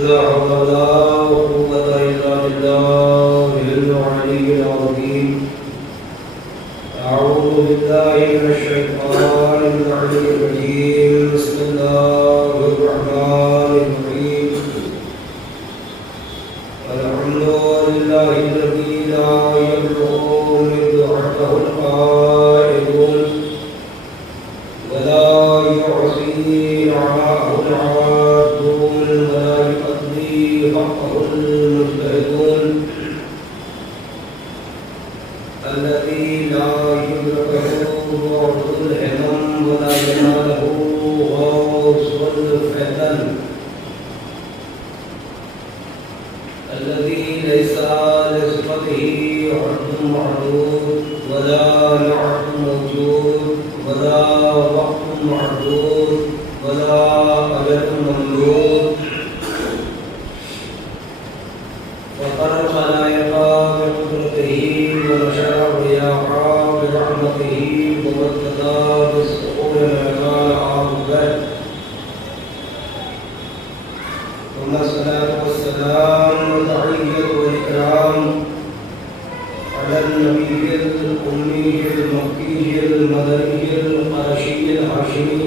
لا حول ولا قوة إلا بالله العلي العظيم. أعوذ بالله من الشيطان اللعين الرجيم. بسم الله الرحمن الرحيم. الحمد لله الذي لا يبلغ مدحته القائلون ولا يعصي نعماءه العادون ولا يقضي حقه المجتهدون الذي لا يدركه بعد الهمم ولا يناله غوص الفتن الذي ليس لصفته عد معدود ولا نعت موجود ولا وقت معدود ولا أجل ممدود. فقر الخلائق بقدرته ونشر الرياح برحمته وابتدى بالسقوط مكان عاقبته. ثم الصلاة والسلام والتحية والإكرام على النبي الأمي المكي المدني القرشي الهاشمي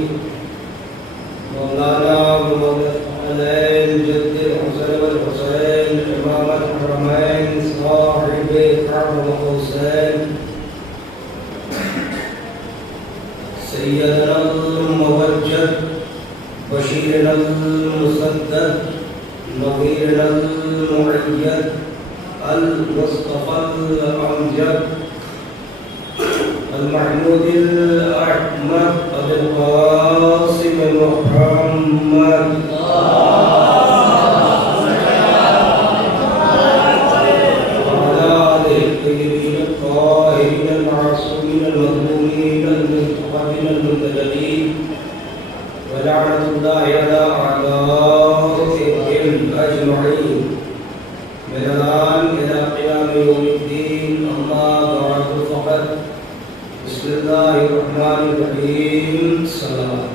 مولانا ومولانا الحسين جد الحسن والحسين إمام الحرمين صاحب الكعبة والقوسين سيدنا الموجد بشيرنا المسدد نظيرنا المؤيد المصطفى الأمجد المحمود الأحمد أبي القاسم محمد وعلى آله الطيبين الطاهرين المعصومين المظلومين المنتقمين المنتجبين ولعنة الله على أعدائهم أجمعين من الآن إلى قيام يوم الدين. أما بعد فقد بسم الله الرحمن الرحيم. صلاة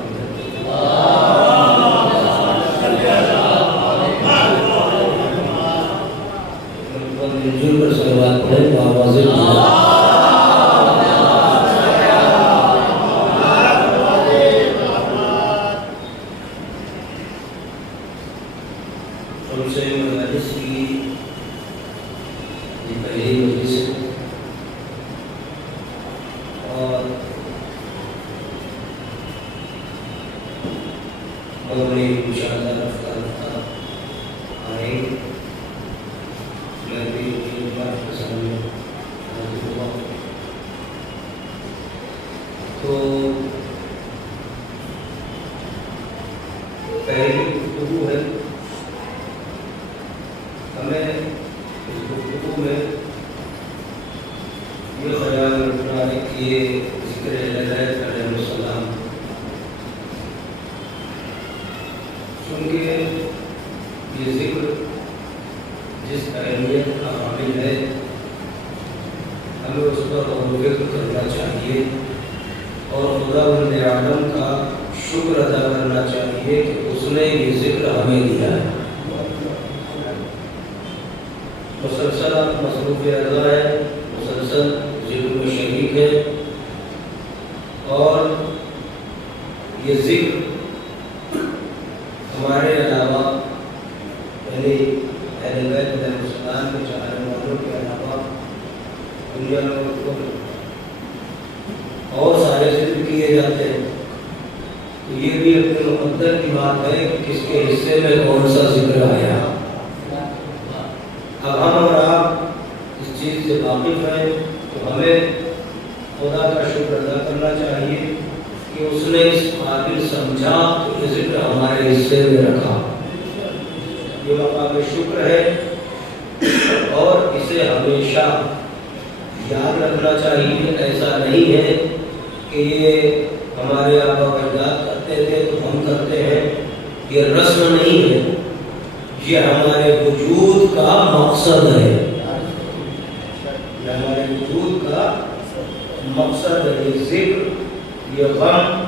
یہ غم،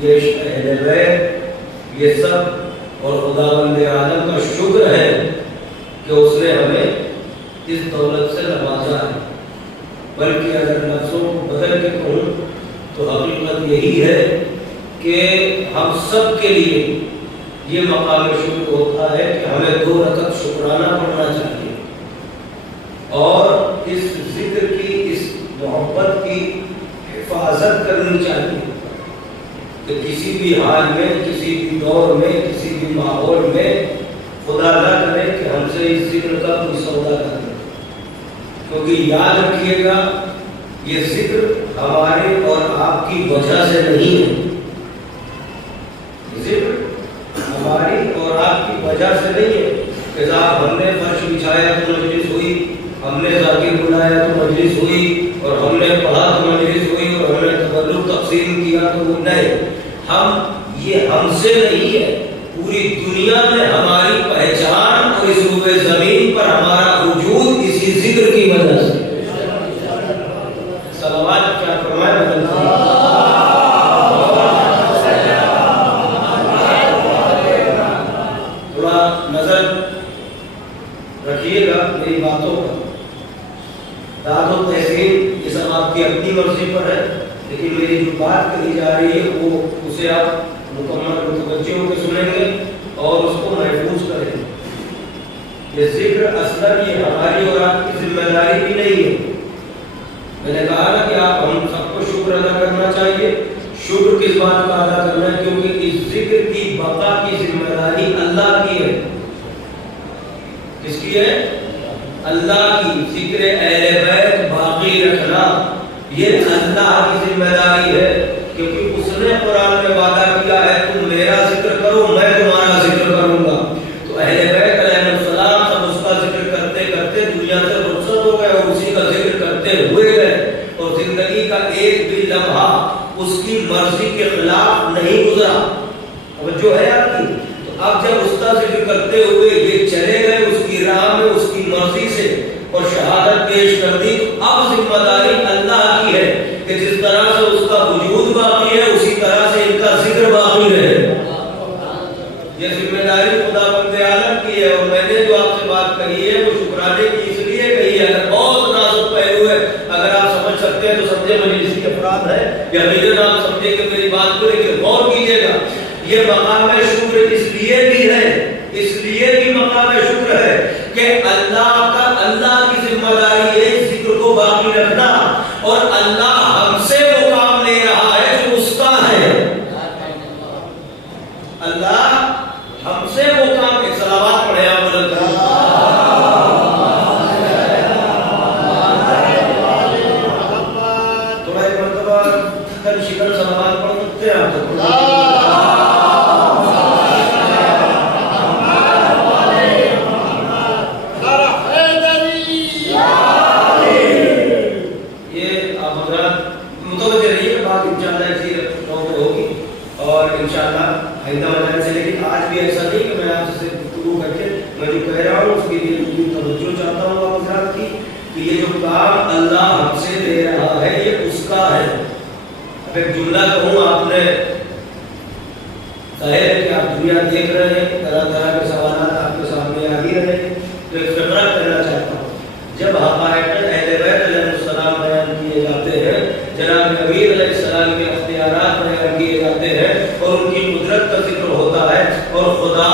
یہ اہل بیت، یہ سب اور خداوند عالم کا شکر ہے کہ اس نے ہمیں اس دولت سے نوازا ہے۔ بلکہ اگر لفظوں کو بدل کے کہوں تو حقیقت یہی ہے کہ ہم سب کے لیے یہ مقام شکر ہوتا ہے کہ ہمیں 2 رکعت شکرانہ پڑھنا چاہیے اور اس ذکر کی، اس محبت کی حفاظت کرنی چاہیے کہ کسی بھی حال میں، کسی بھی دور میں، کسی بھی ماحول میں خدا نہ کرے کہ ہم سے اس ذکر کا کوئی سودا کر دے، کیونکہ یاد رکھیے گا یہ ذکر ہمارے اور آپ کی وجہ سے نہیں ہے، ذکر ہماری اور آپ کی وجہ سے نہیں ہے کہ صاحب ہم نے فرش بچھایا تو مجلس ہوئی، ہم نے ذاکر بلایا تو مجلس ہوئی، اور ہم نے پڑھا تو مجلس ہوئی، اور ہم نے تبرک تقسیم کیا تو وہ نہیں، یہ ہم سے نہیں ہے، پوری دنیا میں ہماری پہچان اور اس روئے زمین پر ہمارا وجود اسی ذکر کی وجہ سے۔ صلوات کیا فرمائے تھوڑا نظر رکھیے گا میری باتوں پر۔ داد و تحسین یہ سب آپ کی اپنی مرضی پر ہے، لیکن میری جو بات کہی جا رہی ہے وہ اسے آپ مکمل متوجہ ہو کے سنیں گے اور اس کو محفوظ کریں گے۔ یہ ذکر اصلاً یہ ہماری اور آپ کی ذمہ داری بھی نہیں ہے۔ میں نے کہا نا کہ آپ ہم سب کو شکر ادا کرنا چاہیے۔ شکر کس بات کا ادا کرنا ہے؟ کیونکہ اس ذکر کی بقا کی ذمہ داری اللہ کی ہے۔ کس کی ہے؟ اللہ کی۔ ذکر اہل بیت باقی رکھنا یہ اللہ کی ذمہ داری ہے، کیونکہ اس نے قرآن میں وعدہ کیا ہے تم میرا ذکر کرو میں تمہارا ذکر کروں گا۔ تو اہل بیت علیہ السلام سب اس کا ذکر کرتے کرتے دنیا سے رخصت ہو گئے اور اسی کا ذکر کرتے ہوئے گئے، اور زندگی کا ایک بھی لمحہ اس کی مرضی کے خلاف نہیں گزرا۔ توجہ ہے آپ کی؟ تو اب جب اس کا ذکر کرتے ہوئے یہ چلے گئے اس کی راہ میں اس کی مرضی سے اور شہادت پیش کر دی، تو اب ذمہ داری اللہ کی ہے کہ جس طرح سے اس کا وجود باقی ہے اسی طرح سے ان کا ذکر باقی رہے۔ یہ ذمہ داری خداوند عالم کی ہے، اور میں نے جو آپ سے بات کہی ہے وہ شکرانے کی اس لیے کہی ہے۔ اگر بہت نازک پہلو ہے، اگر آپ سمجھ سکتے ہیں تو سمجھے مجلس کے افراد ہے، یا میرے نام سمجھے کہ میری بات کو لیکن غور کیجیے گا۔ یہ مقام شکر اس لیے بھی ہے، اس لیے بھی مقام شکر ہے کہ اللہ کی ذمہ داری ہے ذکر کو باقی رکھنا، اور اللہ ہم سے وہ کام لے رہا ہے جو اس کا ہے۔ اللہ ہم سے وہ کام، ایک صلوات پڑھے آپ بلند تھوڑا ایک مرتبہ کل شکر صلوات پڑھ سکتے ہیں آپ تو آئندہ مجال سے۔ لیکن آج بھی ایسا نہیں کہ میں آپ سے گفتگو کر کے میں جو کہہ رہا ہوں اس کے لیے پوری توجہ چاہتا ہوں آپ حضرات کی، کہ یہ جو کام اللہ ہم سے دے رہا ہے یہ اس کا ہے۔ اب ایک جملہ کہوں، آپ نے ظاہر ہے کہ آپ دنیا دیکھ رہے ہیں، طرح طرح کے سوالات آپ کے سامنے آ ہی رہے ہیں، تو ایک فقرہ کرنا چاہتا ہوں۔ جب حقائق اہل بیت علیہ السلام بیان کیے جاتے ہیں، جناب نبی علیہ السلام کے اختیارات بیان کیے جاتے ہیں اور ان کی قدرت کا ذکر ہوتا ہے، اور خدا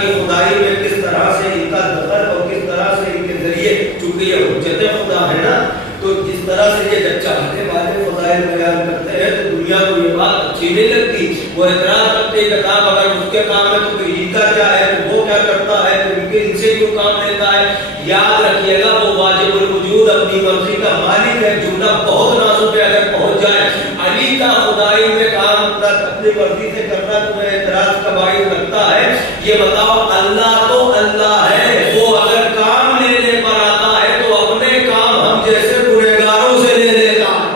کی خدائی میں کس طرح سے ان کا دخل اور کس طرح سے ان کے ذریعے، چونکہ یہ حجت خدا ہے نا، تو جس طرح سے یہ چاہتے والے فضائل بیان کرتے ہیں تو دنیا کو یہ بات اچھی نہیں لگتی۔ وہ اعتراض کرتے ہیں کہ کام اگر اس کے کام ہے تو ان کا کیا ہے، تو وہ کیا کرتا ہے، تو ان سے کیوں کام لیتا ہے۔ یاد رکھیے گا وہ واجب الوجود اپنی مرضی کا مالک ہے۔ جملہ بہت نازک ہے، اگر پہنچ جائے علی کا خدائی میں کام اپنی مرضی سے کرنا تمہیں اعتراض کا باعث لگتا ہے، یہ بتاؤ اللہ تو اللہ ہے، وہ اگر کام لینے پر آتا ہے تو اپنے کام ہم جیسے گنہگاروں سے لے لیتا ہے۔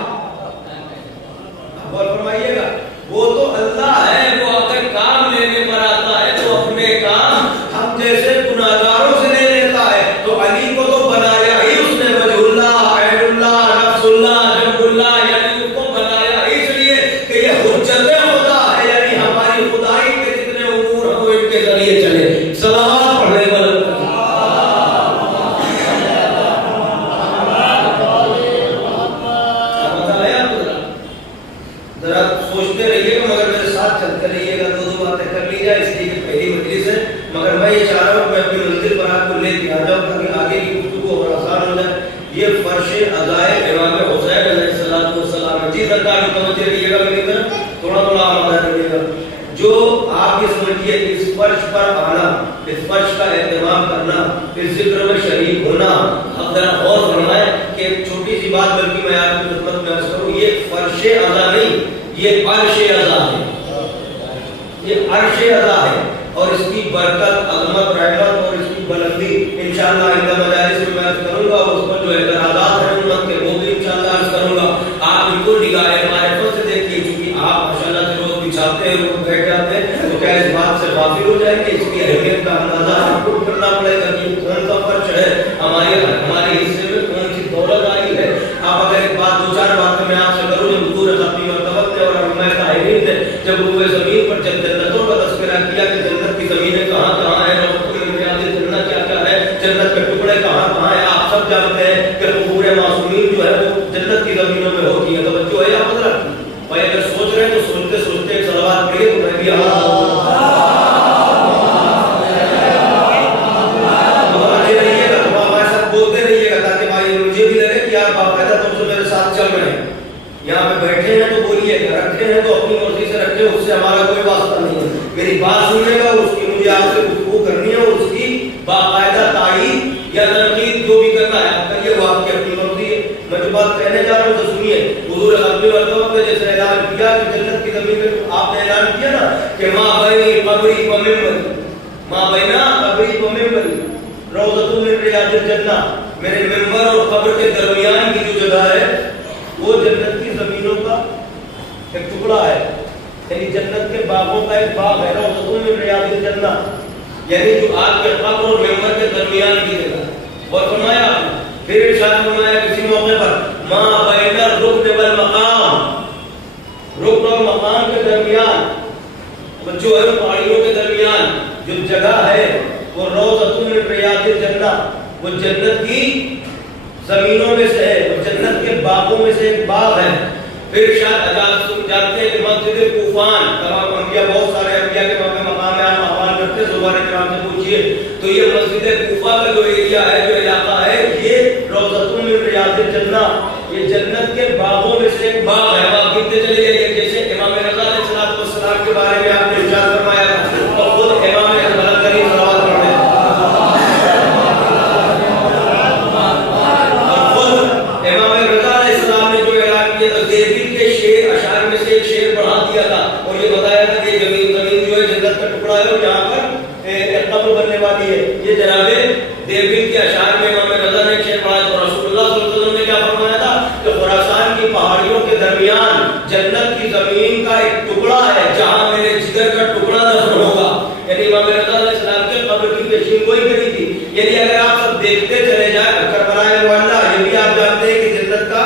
غور فرمائیے گا، وہ تو اللہ ہے، وہ اگر کام لینے پر آتا ہے تو اپنے کام ہم جیسے گنہگاروں سے لے لیتا ہے۔ تو علی کو تو بنایا ہی اس نے وجہ اللہ، عین اللہ، نفس اللہ، جنب اللہ، یعنی اس کو بنایا ہی اس لیے کہ یہ حجت خدا ہے، یعنی ہماری خدائی کے جتنے امور ہم ان کے فرش ادائے امام حسین علیہ السلام ہے. جی سرکار کو توجہ دیجیے گا میری طرف, تھوڑا تھوڑا آمادہ کریے گا. جو آپ یہ سمجھیے اس فرش پر آنا, اس فرش کا اہتمام کرنا, اس ذکر میں شریک ہونا, اب ذرا غور فرمائیں کہ ایک چھوٹی سی بات بلکہ میں آپ کی خدمت میں عرض کروں, یہ فرش ادا نہیں, یہ عرش ادا ہے, یہ عرش ادا ہے. اور اس کی برکت, عظمت, رحمت اور اس کی بلندی انشاءاللہ آئندہ مجالس میں عرض کروں گا, اور اس پر جو اعتراضات ہیں امت کے وہ بھی انشاءاللہ عرض کروں گا. آپ ان کو نگاہ معرفت سے دیکھیے, چونکہ آپ ماشاءاللہ سے روز بچھاتے ہیں, روز بیٹھ جاتے ہیں, تو کیا اس بات سے غافل ہو جائیں کہ اس کی اہمیت کا اندازہ آپ کو کرنا پڑے گا کہ کون سا فرش ہے ہمارے حصے میں, کون سی دولت آئی ہے. آپ اگر ایک بات, دو چار باتیں میں آپ سے کروں, جب حضور ختمی مرتبہ تھے اور ائمہ طاہرین تھے, جب روئے زمین پر جب جنتوں کا تذکرہ کیا کہ جنت کی زمینیں کہاں کہاں ہیں, جنت کیا کیا ہے, جنت کے ٹکڑے کہاں کہاں ہیں, آپ سب جانتے ہیں کہ قبور معصومین جو ہے وہ جنت کی زمینوں میں ہوتی ہے. توجہ ہے یا حضرت بھائی, اگر سوچ رہے ہیں تو سوچتے سوچتے ایک صلوات پڑھیے تو میں بھی بولتے رہیے گا تاکہ بھائی مجھے بھی لگے کہ آپ باقاعدہ تم سے میرے ساتھ چل رہے ہیں. یہاں پہ بیٹھے ہیں تو بولیے, رکھے ہیں تو اپنی مرضی سے رکھے, اس سے ہمارا کوئی واسطہ نہیں ہے. میری بات سننے گا, اس کی مجھے آپ سے گفتگو کرنی ہے, اور اس کی باقاعدہ تعریف یا تنقید جو بھی کرنا ہے آپ کریے, وہ آپ کی اپنی مرضی ہے. میں جو بات کہنے جا رہا ہوں تو سنیے. حضور ختمی مرتبہ نے جیسے اعلان کیا کہ جنت کی زمین میں, آپ نے اعلان کیا نا کہ ماں بینی قبری و منبری, ماں بینا قبری و منبری روضۃ من ریاض الجنہ, میرے منبر اور قبر کے درمیان کی جو جگہ ہے وہ جنت کی زمینوں کا ایک ٹکڑا ہے, یعنی جنت کے باغوں کا ایک باغ ہے, روضۃ من ریاض الجنہ, یعنی جو آپ کے قبر اور منبر کے درمیان کی جگہ. اور فرمایا آپ نے, پھر ارشاد فرمایا کسی موقع پر, ما بین الرکن والمقام, رکن اور مقام کے درمیان, جو ہے پہاڑیوں کے درمیان جو جگہ ہے وہ روضۃ من ریاض الجنہ, وہ جنت کی زمینوں میں سے ہے, وہ جنت کے باغوں میں سے ایک باغ ہے. پھر شاید جانتے ہیں کہ مسجد کوفان, تمام انبیاء, بہت سارے انبیاء کے مقام میں آپ حوال کرتے, زبان کرام سے پوچھئے, تو یہ مسجد کوفہ کا جو ایریا ہے, جو علاقہ ہے, یہ روضۃ من ریاض الجنہ, یہ جنت کے باغوں میں سے ایک باغ ہے. آپ گنتے چلے جائیے, جیسے امام رضا علیہ السلام کے بارے میں آپ نے ارشاد فرمایا, اور خود امام رضا کریم صلوات پڑھتے ہیں, دیوی کے شعر اشعار میں سے ایک شعر پڑھا دیا تھا, اور یہ بتایا تھا کہ زمین جو ہے جنت کا ٹکڑا ہے, اور یہاں پر ایک قبر بننے والی ہے. یہ جناب دیوی کے اشعار میں امام رضا نے ایک شعر پڑھا, تو رسول اللہ صلی اللہ علیہ وسلم نے کیا فرمایا تھا کہ خراسان کی پہاڑیوں کے درمیان جنت کی زمین کا ایک ٹکڑا ہے جہاں میرے جگر کا ٹکڑا دفن ہوگا. یعنی امام رضا علیہ السلام کے قبر کی پیشین گوئی کری تھی. یعنی اگر آپ سب دیکھتے چلے جائیں, کربلا واللہ, یہ بھی آپ جانتے ہیں کہ جنت کا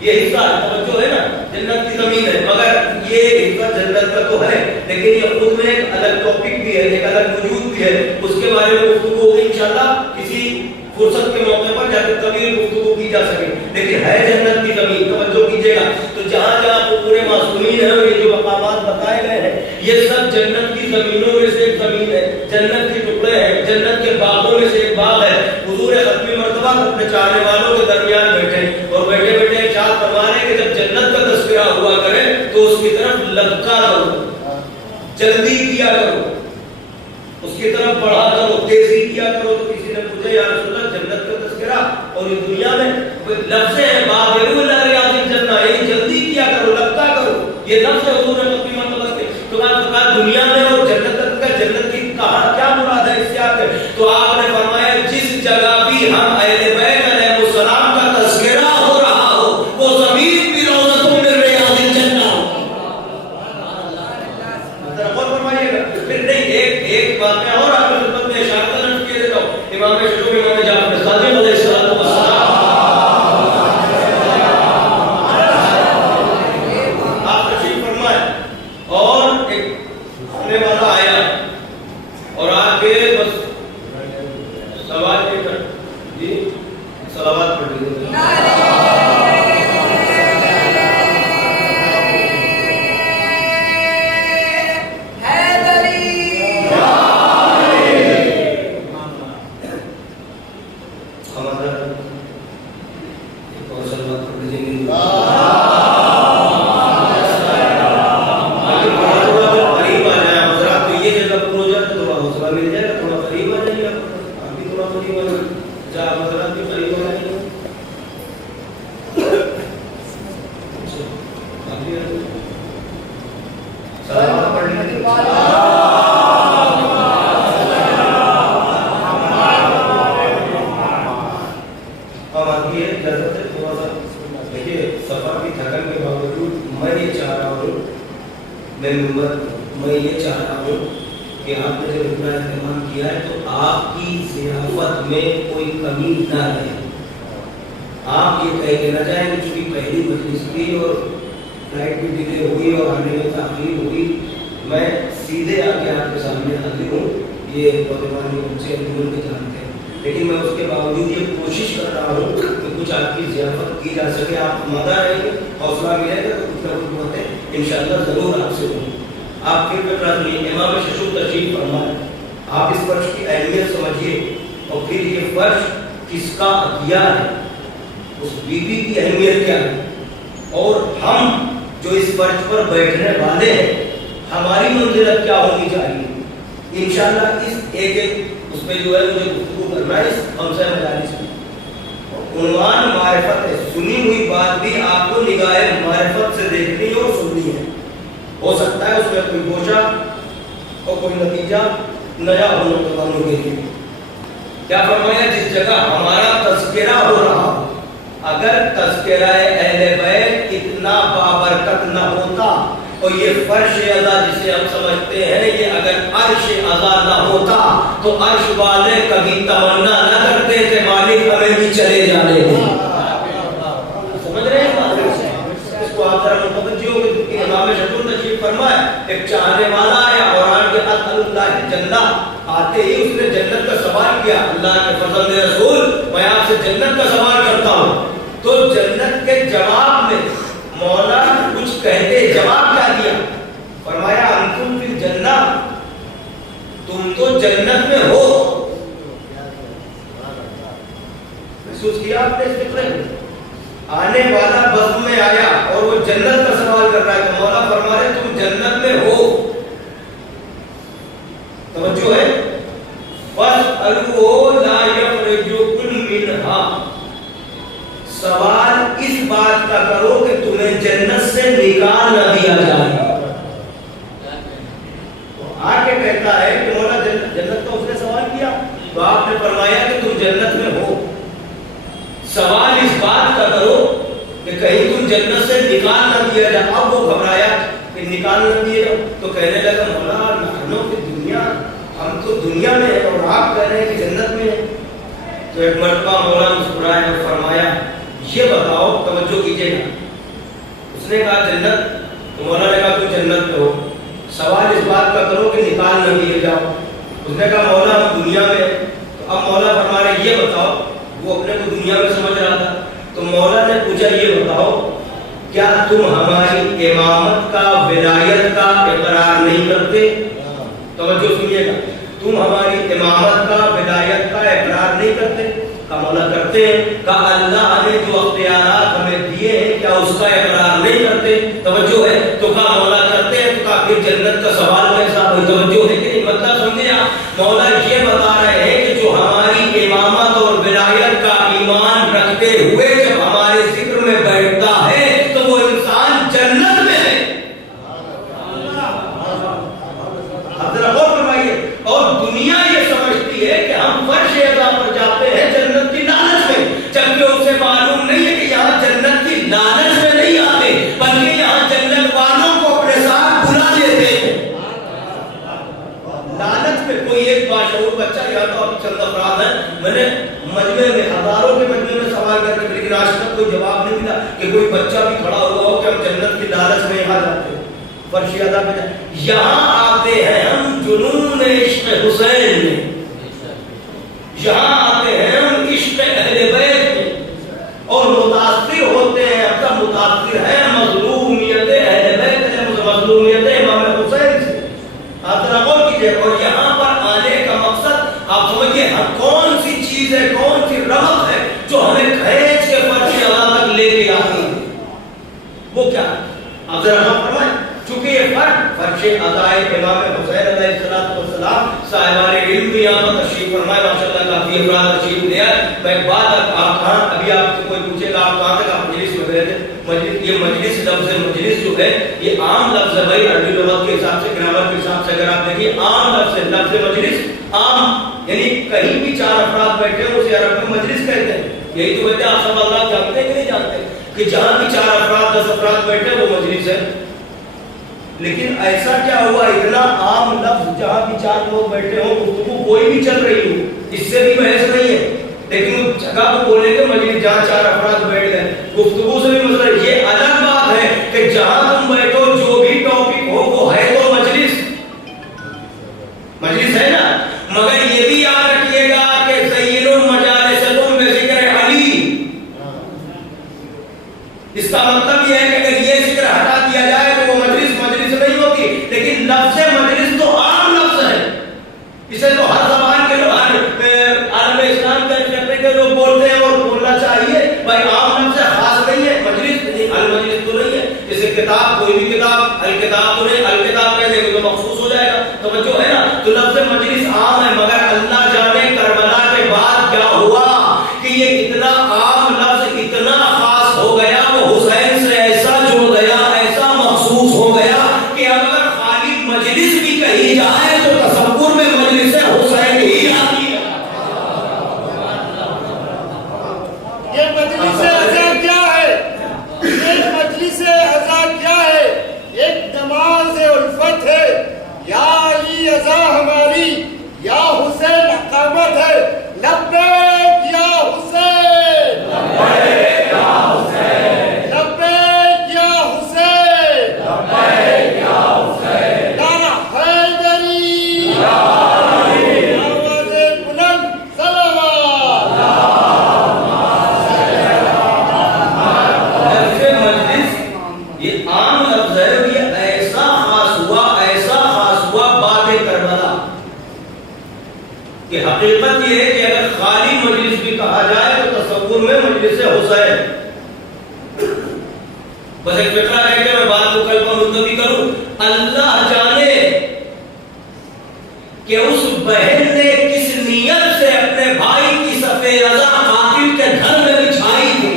یہ حصہ ہے, توجہ ہے نا, جنت کی زمین ہے, مگر یہ حصہ جنت کا تو ہے, لیکن یہ خود میں ایک الگ ٹاپک بھی ہے, ایک الگ وجود بھی ہے. اس کے بارے میں گفتگو ہوگی انشاءاللہ کسی فرصت کے موقع پر, جا کے طویل گفتگو کی جا سکے. لیکن ہے جنت کی زمین, توجہ کیجیے گا. تو جہاں جہاں پورے معصومین ہیں, اور یہ جو مقامات بتائے گئے ہیں, یہ سب جنت کی زمینوں میں سے ایک زمین ہے, جنت کے ٹکڑے ہیں, جنت کے باغوں میں سے ایک باغ ہے. حضور ختمی مرتبہ اپنے چاہنے والوں کے درمیان بیٹھے, اور بیٹھے بیٹھے ارشاد فرمانے کہ جب جنت کا تذکرہ ہوا کرے تو اس کی طرف لگتا کرو, جلدی کیا کرو, اس کی طرف بڑھا کرو, تیزی کیا کرو. تو کسی نے پوچھا یا رسول اللہ جنت کا تذکرہ اور اس دنیا میں لفظ ہے باب ریاض الجنہ, یعنی جلدی کیا کرو, لگتا کرو, یہ لفظ ہے حضور نے ختمی مرتبہ کے. تو کہا دنیا میں اور جنت کی کہاں کیا مراد ہے اس سے آپ نے, تو آپ نے فرمایا جس جگہ بھی ہم اہل بیت علیہ السلام کا تذکرہ ہو رہا ہو, وہ زمین بھی روضۃ من ریاض الجنہ. غور فرمائیے گا. پھر نہیں, ایک واقعہ اور آپ کی خدمت میں اشارہ نقل کیے دیتا ہوں. امام شجوع امام جعفر صادق علیہ السلام آپ تشریف فرمائے, اور ایک سننے والا آیا اور آ کے بس سوال کے کر جی صلوات پڑھ لیجیے. اور سلوات پڑھ لیجیے. قریب آ جائے حضرات, تو یہ جگہ پر ہو جائے تو تھوڑا حوصلہ مل جائے گا, تھوڑا قریب آ جائیے آپ بھی تھوڑا قریب آ جائیے, جہاں حضرات بھی قریب آ جائیے. سلام پڑھنے کے بعد اب آتی ہے لذت ہے تھوڑا سا. دیکھیے سفر کی تھکن کے باوجود میں یہ چاہ رہا ہوں, میں یہ چاہ رہا ہوں کہ آپ نے جب اتنا اہتمام کیا ہے تو آپ کی ضیافت میں کوئی کمی نہ رہے. آپ یہ کہہ کے نہ جائیں کہ چونکہ پہلی مجلس تھی اور فلائٹ بھی ڈیلے ہوئی اور آنے میں تاخیر ہوئی, میں سیدھے آ کے آپ کے سامنے حاضر ہوں. یہ نوجوان بچے انجمن کے جانتے ہیں, لیکن میں اس کے باوجود یہ کوشش کر رہا ہوں کہ کچھ آپ کی ضیافت کی جا سکے. آپ مدہ رہیں گے, حوصلہ ملے گا تو کچھ نہ کچھ باتیں انشاءاللہ ضرور آپ سے ہوں. آپ پھر میں پرانی امام ششو تشریف فرمائیں, آپ اس فرش کی اہمیت سمجھیے اور پھر یہ فرش کس کا عطیہ ہے, اس بیوی کی اہمیت کیا ہے, اور ہم جو اس فرش پر بیٹھنے والے ہیں ہماری منزلت کیا ہونی چاہیے. انشاءاللہ اس ایک اس پہ جو ہے مجھے گفتگو کرنا ہے اس خمسہ مجالس میں. عنوان معرفت ہے, سنی ہوئی بات بھی آپ کو نگاہ معرفت سے دیکھنی اور سننی ہے. ہو سکتا ہے اس میں کوئی گوشہ اور کوئی نتیجہ نیا ہونے والوں کے لیے. کیا فرمایا, جس جگہ ہمارا تذکرہ ہو رہا, اگر تذکرہ اہل بیت اتنا بابرکت نہ ہوتا اور یہ فرش اعلیٰ جسے ہم سمجھتے ہیں یہ اگر عرش اعلیٰ نہ ہوتا تو عرش والے کبھی تمنا نہ کرتے کہ مالک ہمیں بھی چلے جانے دیں. سمجھ رہے ہیں اس کو آپ ذرا متوجہ ہو کہ امام شتور تشریف فرمائے, ایک چاہنے والا آیا اور آن کے اسأل اللہ جنہ, آتے ہی اس نے جنت کا سوال کیا, اللہ کے فضل رسول میں آپ سے جنت کا سوال کرتا ہوں. تو جنت کے جواب میں مولا کچھ کہتے, جواب کیا دیا, فرمایا انتم فی الجنہ, تم تو جنت میں ہو. محسوس کیا آپ نے اس فکر میں, آنے والا بزم میں آیا اور وہ جنت کا سوال کر رہا ہے تو مولا فرما رہے تم جنت میں ہو. توجہ ہے, فَاسْأَلُوهُ لَا يَخْرُجُكُم مِّنْهَا, سوال اس بات کا کرو کہ تمہیں جنت سے نکال نہ دیا جائے. آگے کہتا ہے کہ مولا جنت کا اس نے سوال کیا تو آپ نے فرمایا کہ تم جنت میں ہو. سوال اس بات کا کرو کہ کہیں تم جنت سے نکال نہ دیا جائے. اب وہ گھبرایا کہ نکال نہ دیا جائے تو کہنے لگا مولا نحنو فی دنیا, ہم تو دنیا میں ہیں اور آپ کہہ رہے ہیں کہ جنت میں ہیں. تو ایک مرتبہ مولا مسکرائے اور فرمایا یہ بتاؤ, توجہ کیجئے گا, اس نے کہا جنت, تو مولا نے کہا تو جنت میں ہو. سوال اس بات کا کرو کہ نکال نہ دیے جاؤ. اس نے کہا مولا ہم دنیا میں, تو اب مولا فرما رہے یہ بتاؤ, وہ اپنے کو دنیا میں سمجھ رہا تھا. تو مولا نے پوچھا یہ بتاؤ کیا تم ہماری امامت کا ولایت کا اقرار نہیں کرتے. توجہ سنیے گا, تم ہماری امامت کا ولایت کا اقرار نہیں کرتے. کہا مولا کرتے ہیں. کہا اللہ نے جو اختیارات ہمیں دیے ہیں کیا اس کا اقرار نہیں کرتے. توجہ ہے, تو کہا مولا کرتے ہیں. تو کہا پھر جنت کا سوال کیسا ہوئی. توجہ ہے کہ نہیں, مطلب سمجھے آپ, مولا یہ بتا رہے ہیں کہ جو ہماری امامت اور ولایت کا ایمان رکھتے ہوئے جب ہمارے ذکر میں بیٹھتا ہے تو وہ انسان جنت میں ہے. اب ذرا غور فرمائیے. اور دنیا یہ سمجھتی ہے کہ ہم فرش اعلیٰ پر جاتے ہیں جنت کی لالچ میں, جبکہ اسے معلوم نہیں ہے کہ یہاں جنت کی لالچ میں نہیں آتے بلکہ یہاں جنت والوں کو اپنے ساتھ بلا لیتے ہیں. لالچ میں کوئی ایک باشعور بچہ, یا تو اب چند افراد ہیں, میں نے مجمع میں ہزاروں کے مجمع میں سوال کر کے لیکن آج تک کوئی جواب نہیں ملا کہ کوئی بچہ بھی کھڑا ہوا ہو کہ ہم جنت کی لالچ میں یہاں جاتے ہیں, فرش اعلیٰ پہ جاتے. یہاں آتے ہیں ہم جنون عشق حسین میں, یہاں آتے ہیں ہم عشق اہل بیت میں, اور متاثر ہوتے ہیں, اب تک متاثر ہے مظلومیت اہل بیت, مظلومیت امام حسین سے. آپ ذرا غور کیجیے. اور یہاں پر آنے کا مقصد آپ سمجھیے کون سی چیز ہے, کون سی رغبت ہے جو ہمیں کھینچ کے فرش اعلیٰ تک وہ کیا ہے؟ آپ ذرا غور فرمائیں. چونکہ یہ فرش عطائے امام حسین علیہ السلام صاحبان علم بھی یہاں پر تشریف فرمائے. ماشاءاللہ کافی افراد تشریف لے آئے. میں ایک بات آپ کہاں ابھی آپ سے کوئی پوچھے گا آپ کہاں تک آپ مجلس میں گئے تھے؟ مجلس، یہ مجلس لفظ مجلس جو ہے یہ عام لفظ ہے بھائی، عربی لغت کے حساب سے گرامر کے حساب سے اگر آپ دیکھیے عام لفظ ہے. لفظ مجلس عام یعنی کہیں بھی 4 افراد بیٹھے ہیں اسے عرب میں مجلس کہتے ہیں. یہی تو کہتے ہیں. آپ سب اللہ جانتے ہیں کہ نہیں جانتے کہ جہاں بھی 4 افراد 10 افراد بیٹھے ہیں وہ مجلس ہے. لیکن ایسا کیا ہوا اتنا عام لفظ جہاں بھی 4 لوگ بیٹھے ہوں گفتگو کوئی بھی چل رہی ہو اس سے بھی بحث نہیں ہے، لیکن وہ جگہ کو بولیں گے مجلس جہاں 4 افراد بیٹھ گئے گفتگو سے بھی مسئلہ. یہ الگ بات ہے کہ جہاں تم بیٹھو جو بھی ٹاپک ہو وہ ہے تو مجلس ہے نا. مگر یہ بھی یاد رکھیے گا کہ زین المجالسکم بذکر علی، اس کا مطلب یہ ہے کہ اگر یہ ذکر ہٹا دیا جائے تو وہ مجلس نہیں ہوتی. لیکن لفظ مجلس تو عام لفظ ہے، اسے تو ہر زبان کے لوگ عالم اسلام کے لوگ بولتے ہیں اور بولنا چاہیے. بھائی عام لفظ ہے، خاص نہیں ہے. مجلس المجلس تو نہیں ہے. جیسے کتاب، کوئی بھی کتاب، الکتاب تو نہیں، الکتاب کہہ دیں گے تو مخصوص ہو جائے گا. توجہ ہے نا. تو لفظ مجلس عام ہے، مگر اللہ جانے کربلا کے بعد کیا ہوا کہ یہ اتنا عام لفظ اتنا خاص ہو گیا، وہ حسین سے ایسا جڑ گیا، ایسا مخصوص ہو گیا کہ اگر خالی مجلس بھی کہی جائے تو تصور میں مجلس حسین ہی آتی ہے. یہ مجلس عزا کیا ہے؟ یہ مجلس عزا کیا ہے؟ ایک نماز الفت ہے. یا علی عزا ہماری، یا حسین اقامت ہے. لبیک یا حسین، لبیک یا حسین، لبیک یا حسین، لبیک یا حسین. نعرہ حیدری، آواز بلند صلوات. یہ عام لفظ ہے. یہ ایسا خاص ہوا بعد کربلا کہ حقیقت یہ ہے کہ اگر خالی مجلس بھی کہا جائے تو تصور میں مجلس حسین. بس ایک فکرہ ہے کہ میں بات کو کل پر ملتوی کروں. اللہ جانے کہ اس بہن نے کس نیت سے اپنے بھائی کی صف رضا قاتل کے گھر میں بچھائی تھی،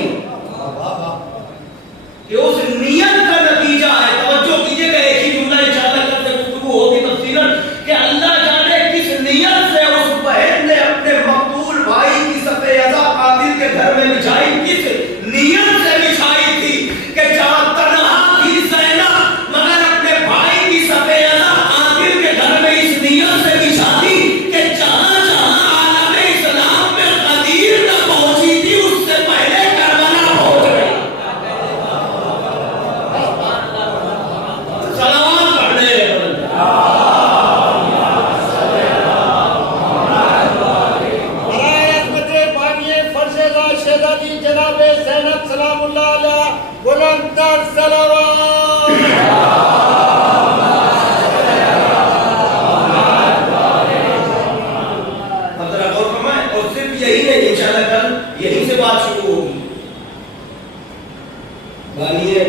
کہ اس نیت کا نتیجہ ہے. توجہ کیجئے گا، ایک ہی جملہ انشاءاللہ کل سے گفتگو ہوگی تفصیلاً کہ اللہ جانے کس نیت سے اس بہن نے اپنے مقتول بھائی کی صف رضا قاتل کے گھر میں بچھائی. کس نیت سے بچھائی تھی کہ جہاں تنہا تھی زینب مگر اپنے بھائی کی صف رضا قاتل کے گھر میں اس نیت سے بچھائی کہ جہاں جہاں عالم اسلام میں قدیر نہ پہنچی تھی اس سے پہلے کربلا پہنچ گئی. سلام پڑھنے شہزادی جناب زینب سلام اللہ علیہ بلند تر صلوات. اب ذرا غور فرمائیں. اور صرف یہی نہیں، انشاءاللہ کل یہیں سے بات شروع ہوگی. بانیے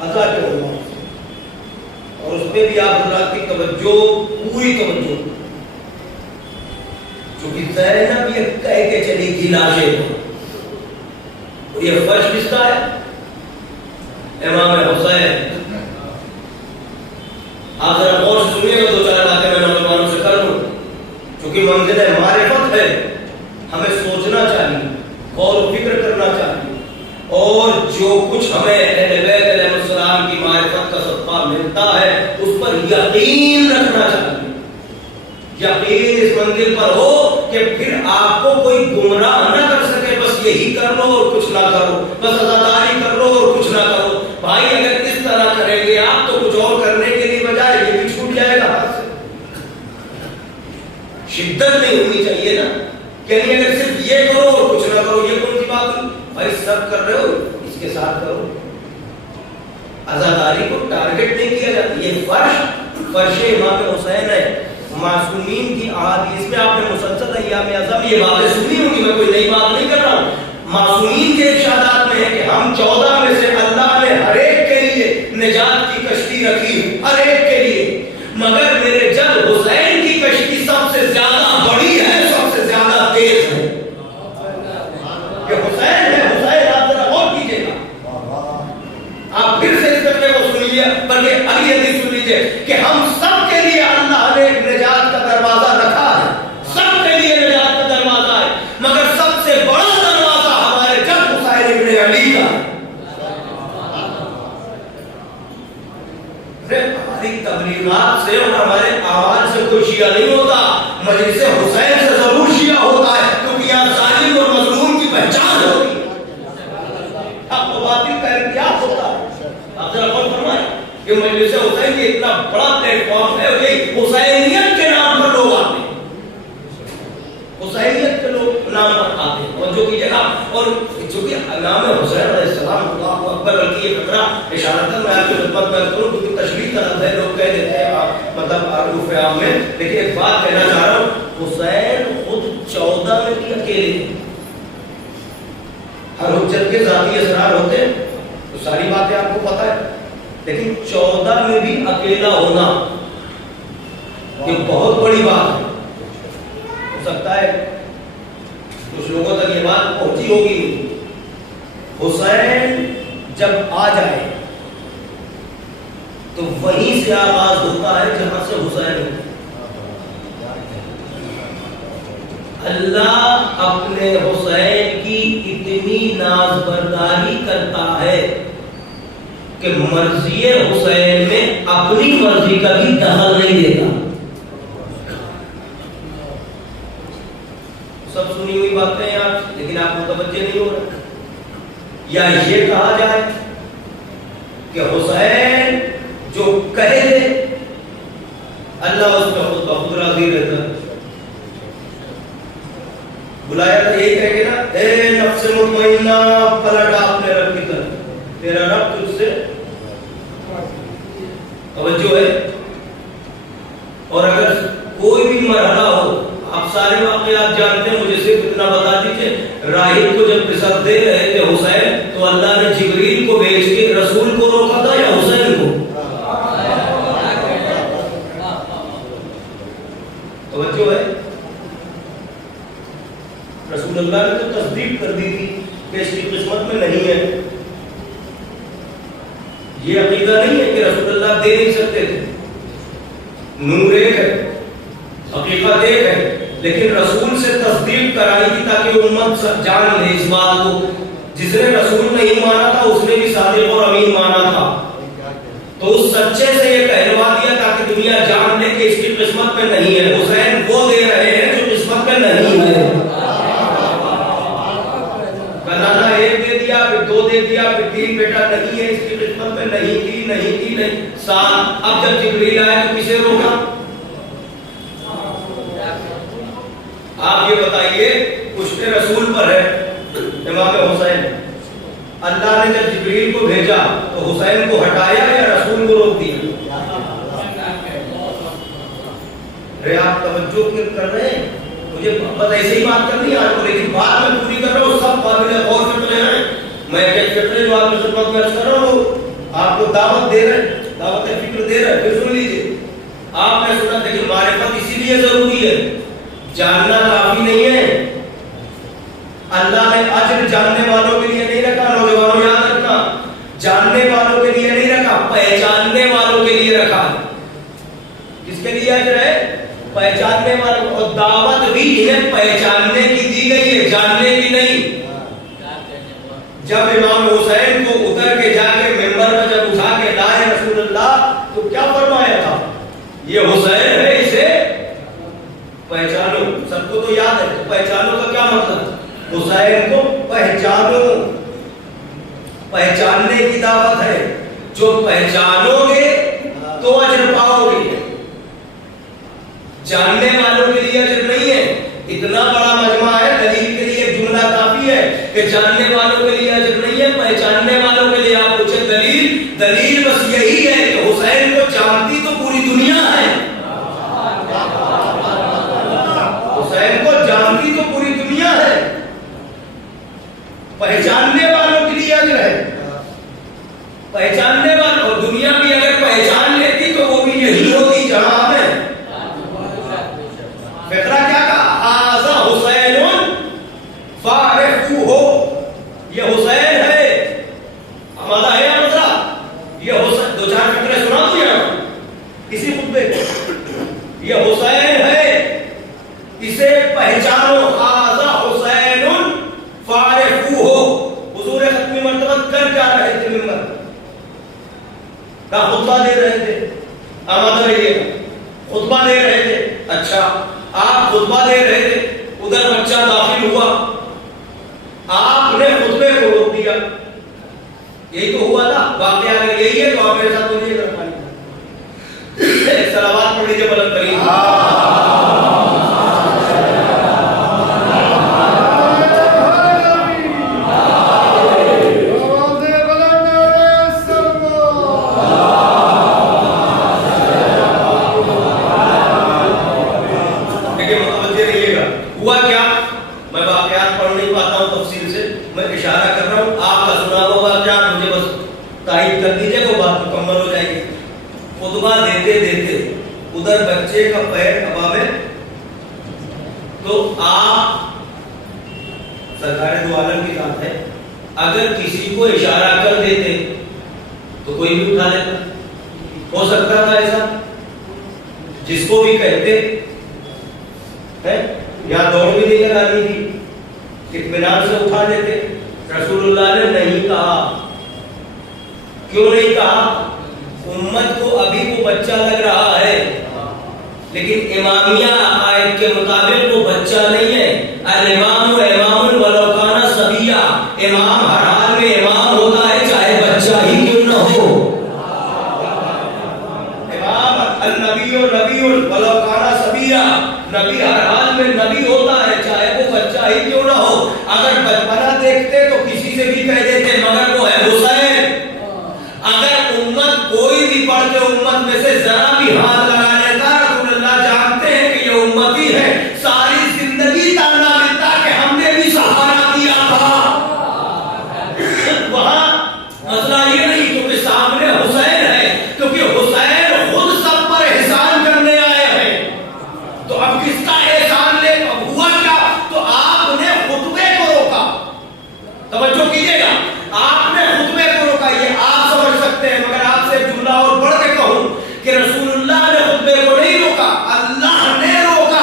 عطا کے عنوان سے، اور اس پہ بھی آپ حضرات کی توجہ، پوری توجہ. چونکہ زینب یہ کہہ کے چلی تھی لاشیں کو، یہ فرش کس کا ہے؟ امام حسین. آپ ذرا غور سے سنیے گا، 2-4 باتیں میں نوجوانوں سے کر دوں. چونکہ منزل معرفت ہے، ہمیں سوچنا چاہیے، غور و فکر کرنا چاہیے، اور جو کچھ ہمیں اہل بیت علیہ السلام کی معرفت کا صدقہ ملتا ہے اس پر یقین رکھنا چاہیے. یقین اس منزل پر ہو کہ پھر آپ کو کوئی گمراہ نہ کر سکے. بس یہی کر لو اور کچھ نہ کرو، بس عزاداری کر لو اور کچھ نہ کرو. بھائی اگر اس طرح کریں گے آپ تو کچھ اور کرنے کے لیے بجائے یہ بھی چھوٹ جائے گا ہاتھ سے. شدت نہیں ہونی چاہیے نا کہ نہیں اگر صرف یہ کرو اور کچھ نہ کرو. یہ کون سی بات ہوئی؟ بھائی سب کر رہے ہو اس کے ساتھ کرو. عزاداری کو ٹارگٹ نہیں کیا جاتا. یہ فرش امام حسین ہے. معصومین کی احادیث میں آپ نے مسلسل ایام اعظم یہ باتیں سنی ہوں گی، میں کوئی نئی بات نہیں کر رہا ہوں. معصومین کے ارشادات میں ہے کہ ہم 14 میں سے اللہ نے ہر ایک کے لیے نجات کی کشتی رکھی ہر ایک کے لیے، مگر میرے جب حسین کی کشتی سب سے زیادہ بڑی ہے، سب سے زیادہ تیز ہے، کہ حسین ہے، حسین آپ ذرا غور کیجیے گا، آپ پھر سے اس پہ کو سنیے، بلکہ اگلی حدیث سن لیجیے کہ ہم سب کے لیے اللہ نے ایک نجات کا دروازہ رکھا ہے، سب کے لیے نجات کا دروازہ ہے، مگر سب سے بڑا دروازہ ہمارے جب حسین ابن علی کا ہے۔ ہماری تبلیغات سے اور ہمارے اعمال سے کوئی شیعہ نہیں ہوتا، مجلس حسین سے ضرور شیعہ ہوتا ہے، کیونکہ یہاں ظالم اور مظلوم کی پہچان ہوتی ہے، اب وہ باطل کا امتیاز ہوتا ہے۔ آپ ذرا غور فرمائیں کہ مجلس حسین یہ اتنا بڑا پلیٹ فارم ہے، یہ حسینیت کے نام پر لوگ آتے ہیں، حسینیت کے لوگ نام پر آتے ہیں، اور جو کی جگہ اور جو کہ نام حسین علیہ السلام، اللہ اکبر، بلکہ یہ فقرہ اشارتاً میں آپ کی خدمت میں کروں کیونکہ تشریح طرف ہے، لوگ کہہ دیتے ہیں مطلب عروف عام میں، لیکن ایک بات کہنا چاہ رہا ہوں، حسین خود 14 میں بھی اکیلے تھے، ہر حجت کے ذاتی اسرار ہوتے ہیں تو ساری باتیں آپ کو پتہ ہے، لیکن 14 میں بھی اکیلا ہونا یہ بہت بڑی بات ہے۔ ہو سکتا ہے کچھ لوگوں تک یہ بات پہنچی ہوگی، حسین جب آ جائے تو وہیں سے آغاز ہوتا ہے جہاں سے حسین ہوتا ہے۔ اللہ اپنے حسین کی اتنی ناز برداری کرتا ہے کہ مرضی حسین میں اپنی مرضی کا بھی دخل نہیں دیتا۔ سب سنی ہوئی باتیں ہیں آپ، لیکن آپ متوجہ نہیں ہو رہے۔ یا یہ کہا جائے کہ حسین جو کہے دے اللہ اس کا خود بخود راضی رہتا ہے۔ بلایا تھا یہی کہہ کے نا، اے نفس مطمئنہ پلٹ اپنے رب کی طرف، تیرا رب تجھ سے توجہ ہے۔ اور اگر کوئی بھی مرحلہ ہو، آپ سارے واقعات جانتے ہیں، مجھے صرف اتنا بتا دیجئے، راہب کو جب قصت دے رہے تھے حسین تو اللہ نے جبریل کو بھیج کے رسول کو روکا تھا یا حسین کو؟ توجہ ہے۔ رسول اللہ نے تو تصدیق کر دی تھی کہ اس کی قسمت میں نہیں ہے، یہ عقیدہ نہیں ہے کہ رسول اللہ دے نہیں سکتے تھے، نور ایک ہے، حقیقت ایک ہے، لیکن رسول سے تصدیق کرائی تھی تاکہ امت جان لے اس بات کو، جس نے رسول نہیں مانا تھا اس نے بھی صادق اور امین مانا تھا، تو اس سچے سے یہ کہلوا دیا تاکہ دنیا جان لے کہ اس کی قسمت میں نہیں ہے۔ حسین وہ دے رہے ہیں جو قسمت میں نہیں ہے۔ بنانا ایک دے دیا، پھر 2 دے دیا، پھر 3 بیٹا نہیں ہے، اس کی قسمت میں نہیں تھی، نہیں تھی، نہیں 7۔ اب جب جبریل آئے تو کسے روکا؟ آپ یہ بتائیے، پشت رسول پر ہے امام حسین، اللہ نے جب جبریل کو بھیجا تو حسین کو ہٹایا یا رسول کو روک دیا؟ ارے آپ توجہ کیوں کر رہے ہیں؟ مجھے بس ایسے ہی بات کرنی ہے آپ کو، لیکن بات میں پوری کر رہا ہوں، سب قابل غور سے چلے ہیں۔ میں ایک فکر جو آپ کی خدمت میں عرض کر رہا ہوں، آپ کو دعوت دے رہے ہیں، دعوت فکر دے رہے ہیں، پھر سن لیجیے۔ آپ نے سنا لیکن معرفت اسی لیے ضروری ہے، جاننا کافی نہیں ہے۔ اللہ نے اجر جاننے والوں کے لیے نہیں رکھا، نوجوانوں یاد رکھنا، جاننے والوں کے لیے نہیں رکھا، پہچاننے والوں کے لیے رکھا۔ کس کے لیے اجر ہے؟ پہچاننے والوں، اور دعوت بھی انہیں پہچاننے کی دی گئی ہے، جاننے کی نہیں۔ جب امام حسین کو اتر کے جا کے ممبر میں جب اٹھا کے لائے رسول اللہ تو کیا فرمایا تھا؟ یہ حسین ہے، اسے پہچانو۔ سب کو تو یاد ہے، تو پہچانو کا کیا مطلب؟ حسین کو پہچانو، پہچاننے کی دعوت ہے۔ جو پہچانو گے تو اجر پاؤ گے، جاننے والوں کے لیے اجر نہیں ہے۔ اتنا بڑا مجمع ہے، دلیل کے لیے ایک جملہ کافی ہے کہ جاننے والوں کے لیے اجر نہیں ہے، پہچاننے والوں کے لیے۔ آپ پوچھیں دلیل بس یہی ہے کہ حسین کو جانتی تو پوری دنیا ہے، حسین کو جانتی تو پوری دنیا ہے، پہچاننے والوں کے لیے اجر ہے، پہچاننے والوں، اور دنیا دنیا بھی اگر پہچان لیتی تو وہ بھی یہی ہوتی جہاں میں فقرہ کیا کہا آزا حسین فارفو ہو یہ حسین ہے ہمارا ہے مسئلہ یہ حسین دو چار فقرے سنا دو یہاں کسی خطبے یہ حسین ہے اسے پہچانو آزا حسین فارفو ہو حضور ختمی مرتبہ کر کیا رہے تھے ممبر کا خطبہ دے رہے تھے آمادہ رہیے خطبہ دے رہے تھے اچھا آپ خطبہ دے رہے تھے ادھر بچہ داخل ہوا آپ نے خطبے کو روک دیا یہی تو ہوا نا واقعہ اگر یہی ہے تو آپ میرے ساتھ مجھے کر پائیں صلوات پڑھ لیجیے بلند کریم ہوا کیا میں واقعات پڑھ نہیں پاتا ہوں تفصیل سے میں اشارہ کر رہا ہوں آپ کا سنا ہوا واقعات مجھے بس تائید کر دیجیے وہ بات مکمل ہو جائے گی خطبہ دیتے دیتے ادھر بچے کا پیر ہوا میں تو آپ سرکار دو عالم کی ذات ہے اگر کسی کو اشارہ کر دیتے تو کوئی بھی اٹھا لیتا ہو سکتا تھا ایسا جس کو بھی کہتے ہے یا دوڑ بھی نہیں لگانی تھی اطمینان سے اٹھا دیتے رسول اللہ نے نہیں کہا کیوں نہیں کہا امت کو ابھی وہ بچہ لگ رہا ہے لیکن امامیہ آیت کے مطابق وہ بچہ نہیں ہے الامام امام ولو کان صبیہ امام ہر حال میں امام ہوتا ہے چاہے بچہ ہی کیوں نہ ہو امام النبی نبی ولو کان صبیہ نبی ہر حال میں نبی ہوتا ہے چاہے وہ بچہ ہی کیوں نہ ہو اگر بچپنا دیکھتے تو کسی سے بھی کہہ دیتے مگر وہ ہے حسین اگر امت کوئی بھی پڑھ کے امت میں سے ذرا بھی ہاتھ لگا لیتا رسول اللہ جانتے ہیں کہ یہ امتی ہے ساری زندگی تانا ملتا کہ ہم نے بھی سہارا دیا تھا وہاں مسئلہ یہ نہیں کیونکہ سامنے حسین ہے کیونکہ حسین خود سب پر احسان کرنے آئے ہیں تو اب کس کا احسان لے اب ہوا کیا تو آپ نے خطبے کو روکا توجہ کیجئے گا آپ نے خطبے کو روکا یہ آپ سمجھ سکتے ہیں مگر آپ سے جملہ اور پڑھ کے کہوں کہ رسول اللہ نے خطبے کو نہیں روکا اللہ نے روکا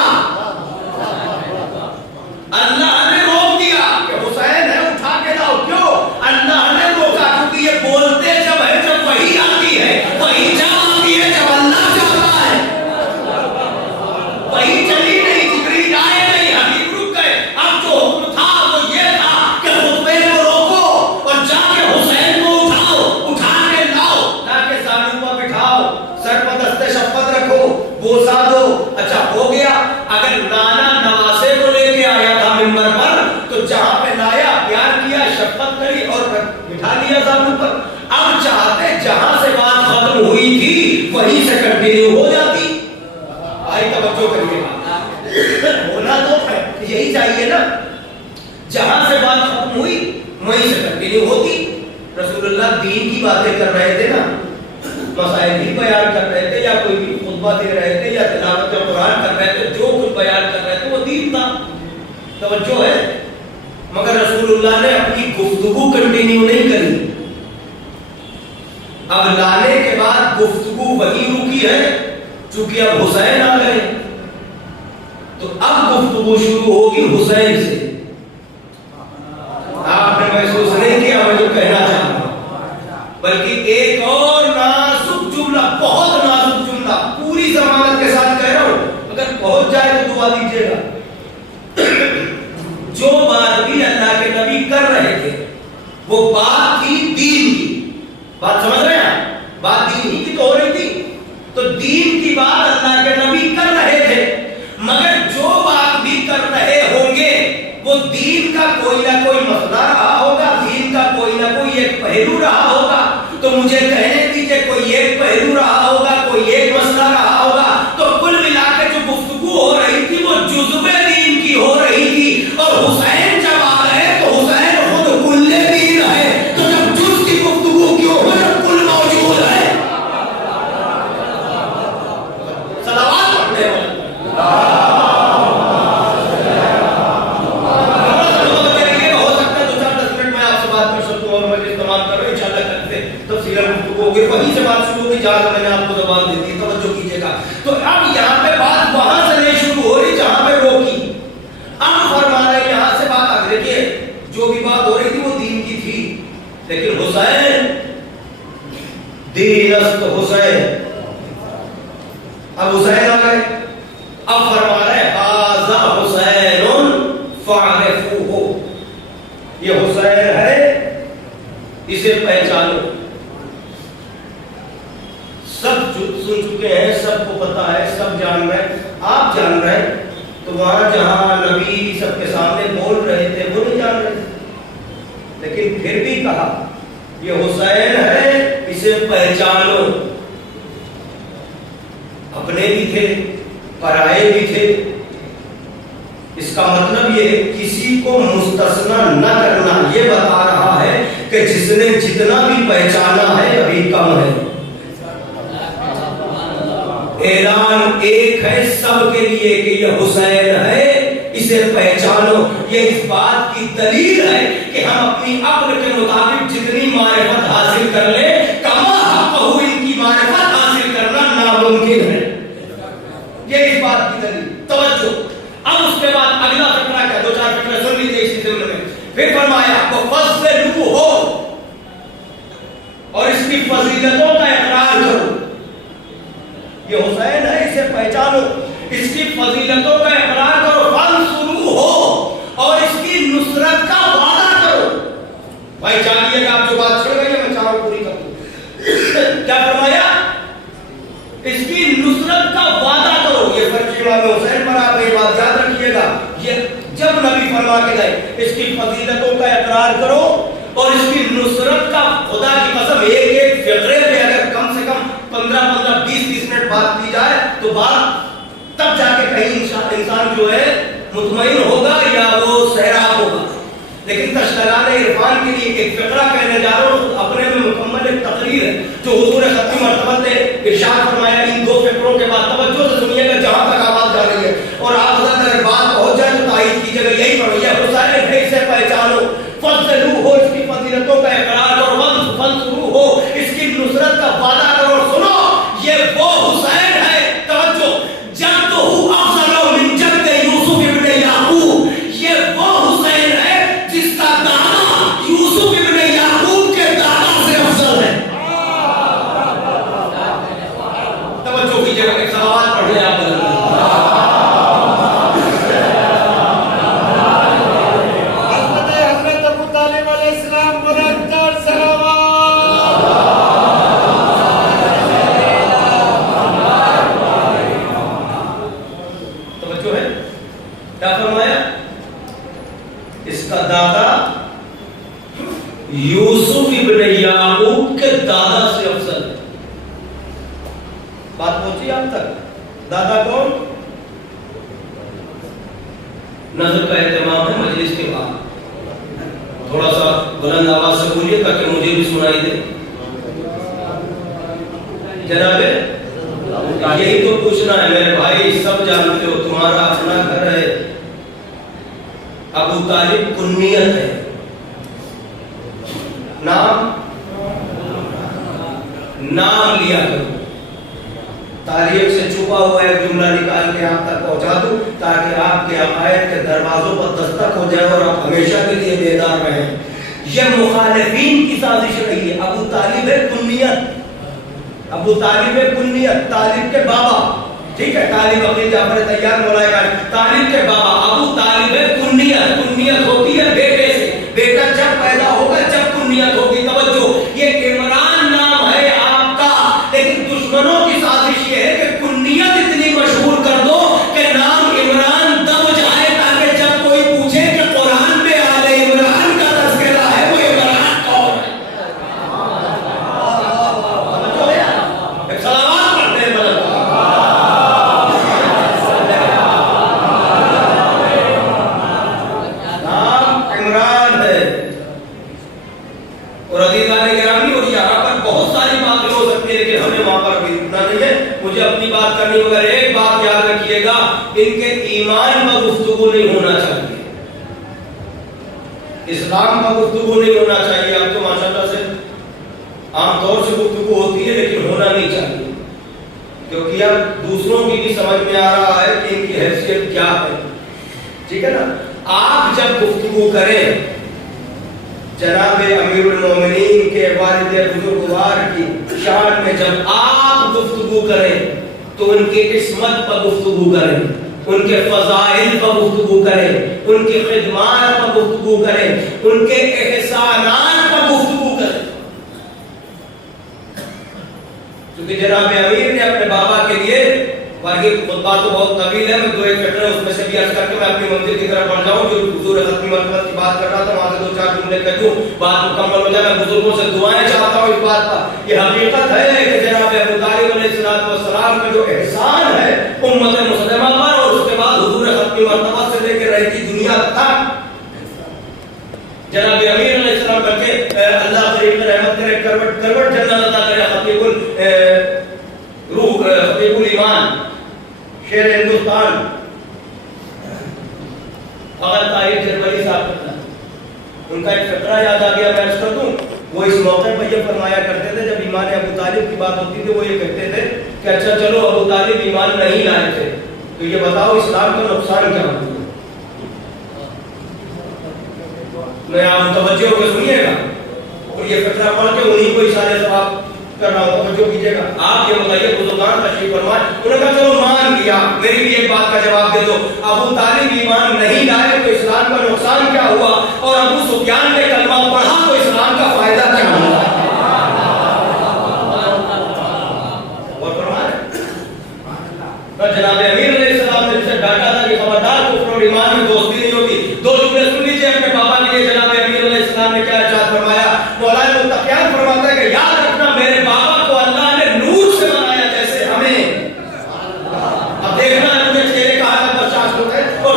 اللہ نے روک دیا کہ حسین ہے اٹھا کے لاؤ کیوں اللہ نے روکا کیونکہ یہ بولتے جب ہے جب وہی آتی ہے وہی جب آتی ہے جب اللہ چاہتا ہے وہی چلی نہیں جبریل آئے نہیں حبیب رک گئے اب جو حکم تھا وہ یہ تھا کہ خطبے کو روکو اور جا کے حسین کو اٹھاؤ اٹھا کے لاؤ لا کے زانو پر بٹھاؤ سر پر دست شفقت رکھو بوسا دو اچھا ہو گیا اگر نانا نواسے کو لے کے آیا تھا ممبر پر تو جہاں پہ لایا پیار کیا شفقت کری اور بٹھا لیا زانو پر اب چاہتے جہاں سے بات ختم ہوئی تھی وہیں سے کنٹینیو ہو جاتی آئی توجہ کریے ہونا تو یہی چاہیے نا جہاں سے بات ختم ہوئی وہیں سے کنٹینیو ہوتی رسول اللہ دین کی باتیں کر رہے تھے نا مسائل بھی بیان کر رہے تھے یا کوئی بھی خطبہ دے رہے تھے یا تلاوت قرآن کر رہے تھے جو کچھ بیان کر رہے تھے وہ دین تھا توجہ ہے مگر رسول اللہ نے اپنی گفتگو کنٹینیو نہیں کری اب لانے کے بعد گفتگو وہی رکی ہے چونکہ اب حسین آ گئے تو اب گفتگو شروع ہوگی حسین سے آپ نے محسوس نہیں کیا میں جو کہنا چاہتا ہوں بلکہ ایک اور نازک جملہ بہت نازک جملہ پوری ضمانت کے ساتھ کہہ رہا ہوں اگر پہنچ جائے تو دعا دیجیے گا جو بات بھی اللہ کے نبی کر رہے تھے وہ بات تھی دین کی بات سمجھ رہے ہیں بات دین ہی کی تو ہو رہی تھی تو دین کی بات اللہ کے نبی کر رہے تھے مگر جو بات بھی کر رہے ہوں گے وہ دین کا کوئی نہ کوئی مسئلہ رہا ہوگا دین کا کوئی نہ کوئی ایک پہلو رہا ہوگا تو مجھے کہنے دیجئے کوئی ایک پہلو رہا ہوگا کوئی ایک مسئلہ رہا ہوگا تو کل ملا کے جو گفتگو ہو رہی تھی وہ جزو دین کی ہو رہی تھی اور حسین جب آ رہے تو حسین خود کل دین ہے تو جب جز کی گفتگو کیوں ہو جب کل موجود ہے وہیں سے بات شروع ہوگی جہاں میں نے آپ کو زبان دی تھی، توجہ کیجیے گا۔ تو اب یہاں پہ بات وہاں سے نہیں شروع ہو رہی جہاں پہ روکی، اب فرما رہے یہاں سے بات آگے۔ دیکھیے جو بھی بات ہو رہی تھی وہ دین کی تھی، لیکن حسین دین است حسین، اب حسین آ گئے، اب فرما رہے ھذا حسین فاعرفوہ، یہ حسین ہے اسے پہچانو۔ سب سن چکے ہیں، سب کو پتا ہے، سب جان رہے ہیں، آپ جان رہے ہیں، تو وہاں جہاں نبی سب کے سامنے بول رہے تھے وہ نہیں جان رہے تھے، لیکن پھر بھی کہا یہ حسین ہے اسے پہچانو۔ اپنے بھی تھے پرائے بھی تھے، اس کا مطلب یہ کسی کو مستثنا نہ کرنا، یہ بتا رہا ہے کہ جس نے جتنا بھی پہچانا ہے ابھی کم ہے۔ اعلان ایک ہے سب کے لیے کہ یہ حسین ہے اسے پہچانو۔ یہ اس بات کی دلیل ہے کہ ہم اپنی عقل کے مطابق جتنی معرفت حاصل کر لیں، کما حقہ ان کی معرفت حاصل کرنا ناممکن ہے۔ یہ اس بات کی دلیل، توجہ۔ اب اس کے بعد اگلا فقرہ کیا، دو چار فقرہ سن لیجیے اسی ضمن میں۔ پھر فرمایا وَفَضِّلُوهُ، اور اس کی فضیلتوں کا اقرار کرو۔ یہ حسین ہے اسے پہچانو، اس کی فضیلتوں کا اقرار کرو، فَانْصُرُوهُ، اور اس کی نصرت کا وعدہ کرو۔ بھائی جانیے گا آپ جو بات چھڑ گئی ہے میں چاہوں پوری کر دوں۔ کیا فرمایا؟ اس کی نصرت کا وعدہ کرو۔ یہ فرق امام حسین پر آپ یہ بات یاد رکھیے گا، یہ جب نبی فرما کے گئے اس کی فضیلتوں کا اقرار کرو اور اس کی نصرت کا، خدا کی قسم ایک ایک فقرے پہ اگر کم سے کم 15-20 منٹ بات کی جائے تو بات تب جا کے کہیں انسان جو ہے مطمئن ہوگا یا وہ سیراب ہوگا۔ لیکن تشتغال عرفان کے لیے ایک فقرہ کہنے جا رہا ہوں، اپنے میں مکمل ایک تقریر ہے جو حضور ختم مرتبہ نے ارشاد فرمایا۔ ان دو فقروں کے بعد توجہ سے سنیے گا جہاں تک آواز جا رہی ہے، اور آپ حضرت اگر بات پہنچ جائے تو تائید کیجیے گا۔ یہی پڑھو، یہ حسین ہے اسے پہچانو، فضلوہ، اس کی فضیلتوں کا اقرار کرو، وانصروہ، اس کی نصرت کا وعدہ کرو۔ اور سنو یہ وہ حسین ہے، توجہ، جدہ افضل من جد یوسف ابن یعقوب، یہ وہ حسین ہے جس کا دادا یوسف ابن یعقوب کے دادا سے افضل ہے۔ توجہ کیجیے گا، ایک سوال پڑھ لیں آپ۔ حضرت ابو طالب علیہ السلام بلند صلوات۔ توجہ ہے، کیا فرمایا؟ اس کا دادا یوسف ابن یعقوب کے دادا سے افضل ہے۔ بات پہنچی آپ تک؟ دادا کون؟ نظر کا اہتمام ہے مجلس کے بعد، تھوڑا سا بلند آواز سے بولیے تاکہ مجھے بھی سنائی دے۔ جناب یہی تو پوچھنا ہے میرے بھائی، سب جانتے ہو تمہارا اپنا گھر ہے، ابو طالب کنیت ہے، نام لیا کرو۔ تاریخ سے چھپا ہوا ایک جملہ نکال کے آپ تک پہنچا دوں تاکہ آپ کے عقائد کے دروازوں پر دستک ہو جائے اور آپ ہمیشہ کے لیے بیدار رہیں۔ یہ مخالفین کی سازش رہی ہے۔ ابو طالب کنیت، ابو طالب کنیت، طالب کے بابا، ٹھیک ہے، طالب اپنی جعفر تیار مولا کا طالب کے بابا ابو طالب کنیت۔ کنیت ہوتی ہے بیٹے سے، بیٹا جب پیدا ہوگا جب کنیت ہوگی۔ توجہ، یہ عمران نام ہے آپ کا، لیکن دشمنوں کی سازش یہ ہے کہ کنیت اتنی مشہور کر دو کہ نام عمران دب جائے، تاکہ جب کوئی پوچھے کہ قرآن میں آل عمران کا تذکرہ ہے وہ عمران کون ہے۔ ایک سلامات پڑھتے ہیں بلند۔ نام عمران ہے۔ اور عزیزان گرامی، اور یہاں پر بہت ساری باتیں ہو سکتی ہیں لیکن ہمیں وہاں پر بھی رکنا نہیں ہے، مجھے اپنی بات کرنی مگر ایک بات یاد رکھیے گا، ان کے ایمان پر گفتگو نہیں ہونا چاہیے، اسلام پر گفتگو نہیں ہونا چاہیے۔ اب تو ماشاءاللہ سے عام طور سے گفتگو ہوتی ہے ہونا نہیں چاہیے، کیونکہ اب دوسروں کی بھی سمجھ میں آ رہا ہے کہ ان کی حیثیت کیا ہے، ٹھیک ہے نا۔ آپ جب گفتگو کریں جناب امیر المومنین کے والد بزرگوار کی شان میں، جب آپ گفتگو کریں تو ان کی عصمت پر گفتگو کریں، ان کے فضائل پر گفتگو کریں، ان کی خدمات پر گفتگو کریں، ان کے احسانات پر گفتگو کریں۔ کیونکہ جناب امیر نے اپنے بابا کے لیے، باقی خطبہ تو بہت طویل ہے، میں دو ایک چیپٹر اس میں سے بھی عرض کر کے میں اپنی منزل کی طرف بڑھ جاؤں، جو حضور ختمی مرتبہ کی بات کر رہا تھا، وہاں سے دو چار جملے کہہ دوں، بات مکمل ہو جائے۔ میں بزرگوں سے دعائیں چاہتا ہوں اس بات پر۔ یہ حقیقت ہے کہ جناب ابو طالب علیہ السلام کا جو احسان ہے امت مسلمہ پر، اور اس کے بعد حضور ختمی مرتبہ سے لے کے رہتی دنیا تک جناب امیر علیہ السلام کر کے اللہ قریب رحمت کرے، کروٹ جنت عطا کرے۔ خطیب روح، خطیب الایمان، شیر ہندوستان، فقط طاہر جرمنی صاحب کا ان کا ایک فقرہ یاد آ گیا، میں عرض کر دوں۔ وہ اس موقع پر یہ فرمایا کرتے تھے، جب ایمان ابو طالب کی بات ہوتی تھی، وہ یہ کہتے تھے کہ اچھا چلو ابو طالب ایمان نہیں لائے تھے، تو یہ بتاؤ اسلام کا نقصان کیا ہوا؟ میں آپ توجہ کو سنیے گا اور یہ فقرہ پڑھ کے انہیں کو اشارے ثواب کر رہا ہوں، توجہ کیجیے گا۔ آپ یہ بتائیے بزرگان تشریف فرمائے، انہوں نے کہا چلو مان لیا، میری بھی ایک بات کا جواب دے دو، ابو طالب ایمان نہیں لائے تو اسلام کا نقصان کیا ہوا، اور ابو سفیان نے کلمہ پڑھا تو اسلام کا فائدہ کیا ہوا؟ اور فرمائے جناب امیر علیہ السلام نے جسے ڈانٹا تھا کہ خبردار کفر اور ایمان میں دوستی نہیں ہوتی، دو جملے سن لیجیے اپنے بابا کے لیے۔ جناب امیر علیہ السلام نے کیا ارشاد فرمایا؟ مولا متقیان فرماتا ہے کہ یاد رکھنا میرے بابا کو اللہ نے نور سے بنایا جیسے ہمیں۔ اب دیکھنا ہے مجھے چہرے کہا تھا 50 ہوتے اور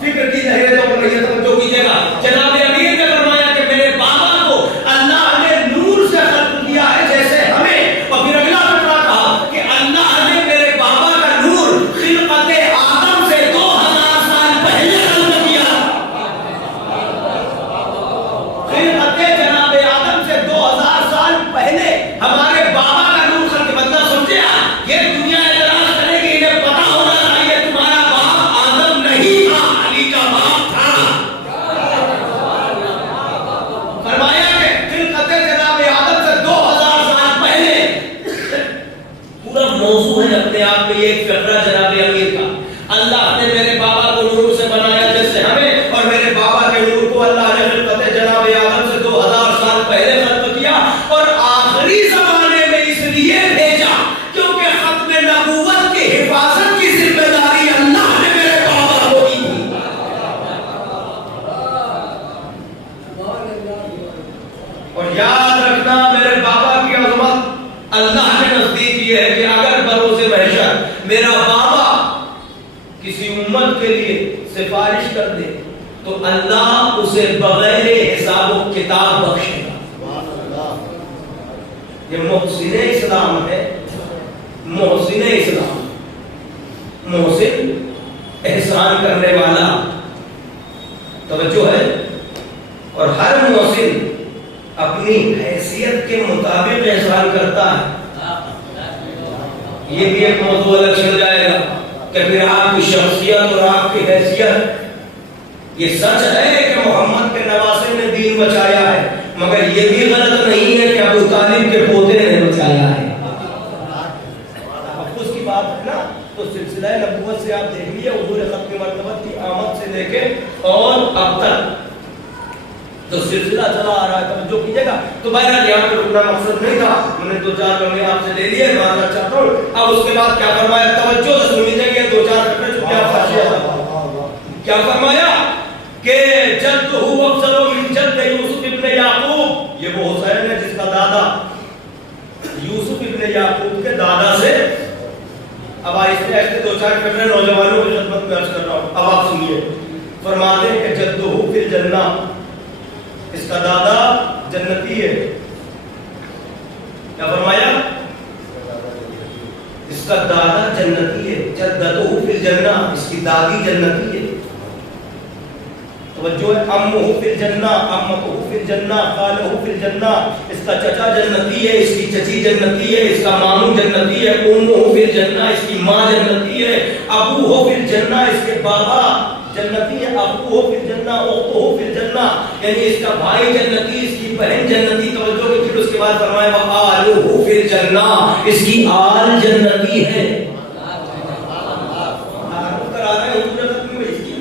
فکر کی لہریں تو بڑھ رہی ہے، توجہ کیجیے گا۔ جناب امیر نے فرمایا کہ میرے بابا کو اللہ نے نور سے خلق کیا ہے جیسے ہمیں، اور پھر اگلا فقرہ کہا کہ اللہ نے میرے بابا کا نور خلقت آدم سے 2000 سال پہلے خلق کیا۔ خلقت جناب آدم سے 2000 سال پہلے ہمارے بابا کا نور خلق، مطلب سمجھے آپ، یہ دنیا اعتراض کرے گی، انہیں پتا ہونا چاہیے تمہارا باپ آدم نہیں تھا، علی کا باپ تھا۔ فرمایا کہ خلقت جناب آدم سے 2000 سال پہلے، پورا موضوع ہے اپنے آپ میں یہ ایک فقرہ جناب امیر کا۔ اللہ نے میرے بابا کو نور سے بنایا جیسے ہمیں، اور میرے بابا کے نور کو اللہ نے خلقت جناب آدم سے 2000 سال پہلے خلق کیا، اور آخری زمانے میں اس لیے بھیجا کیونکہ ختم نبوت کی حفاظت کی ذمہ داری اللہ نے میرے بابا کو دی تھی۔ اور یاد رکھنا میرے بابا کی عظمت اللہ کے نزدیک یہ ہے کہ اگر بروز محشر میرا بابا کسی امت کے لیے سفارش کر دے تو اللہ اسے بغیر حساب و کتاب بخشے گا۔ یہ محسن اسلام ہے، محسن اسلام، محسن احسان کرنے والا، توجہ ہے۔ اور ہر محسن اپنی حیثیت کے مطابق احسان کرتا ہے۔ یہ بھی ایک موضوع الگ چل جائے گا کہ پھر آپ کی شخصیت اور آپ کی حیثیت، یہ سچ ہے کہ محمد کے نواسے نے دین بچایا ہے، مگر یہ بھی غلط نہیں ہے کہ ابو طالب کے پوتے نے بچایا ہے۔ اب اس کی بات ہے نا، تو سلسلہ نبوت سے آپ دیکھ لیے حضور ختم مرتبہ کی آمد سے لے کے اور اب تک تو سلسلہ چلا آ رہا ہے، توجہ کیجیے گا۔ تو بہرحال یہاں پہ رکنا مقصد نہیں تھا، میں نے 2-4 لمحے آپ سے لے لیے، ماننا چاہتا ہوں۔ اب اس کے بعد کیا فرمایا، توجہ سے سن لیجیے کہ 2-4 فکرے چونکہ آپ خاصیت کیا فرمایا کہ جد ہو افضل من جد یوسف ابن یعقوب، یہ وہ حسین ہے جس کا دادا یوسف ابن یعقوب کے دادا سے۔ اب آہستہ آہستہ 2-4 فکرے نوجوانوں کی خدمت میں عرض کر رہا ہوں، اب آپ سنیے۔ فرماتے ہیں کہ جد ہو فی الجنہ، اس کا دادا جنتی ہے۔ کیا فرمایا؟ اس کا دادا جنتی ہے، جدتہ فی الجنہ، اس کی دادی جنتی ہے۔ توجہ ہے، امہ فی الجنہ، امہ فی الجنہ، خالہ فی الجنہ، اس کا چچا جنتی ہے، اس کی چچی جنتی ہے، اس کا ماموں جنتی ہے، امہ فی الجنہ، اس کی ماں جنتی ہے، ابو فی الجنہ، اس کے بابا جنتی ہے، ابو فی الجنہ، اختہ فی الجنہ، یعنی اس کا بھائی جنتی، اس کی بہن جنتی۔ توجہ کہ پھر اس کے بعد فرمایا وآلہ فی الجنہ، اس کی آل جنتی ہے۔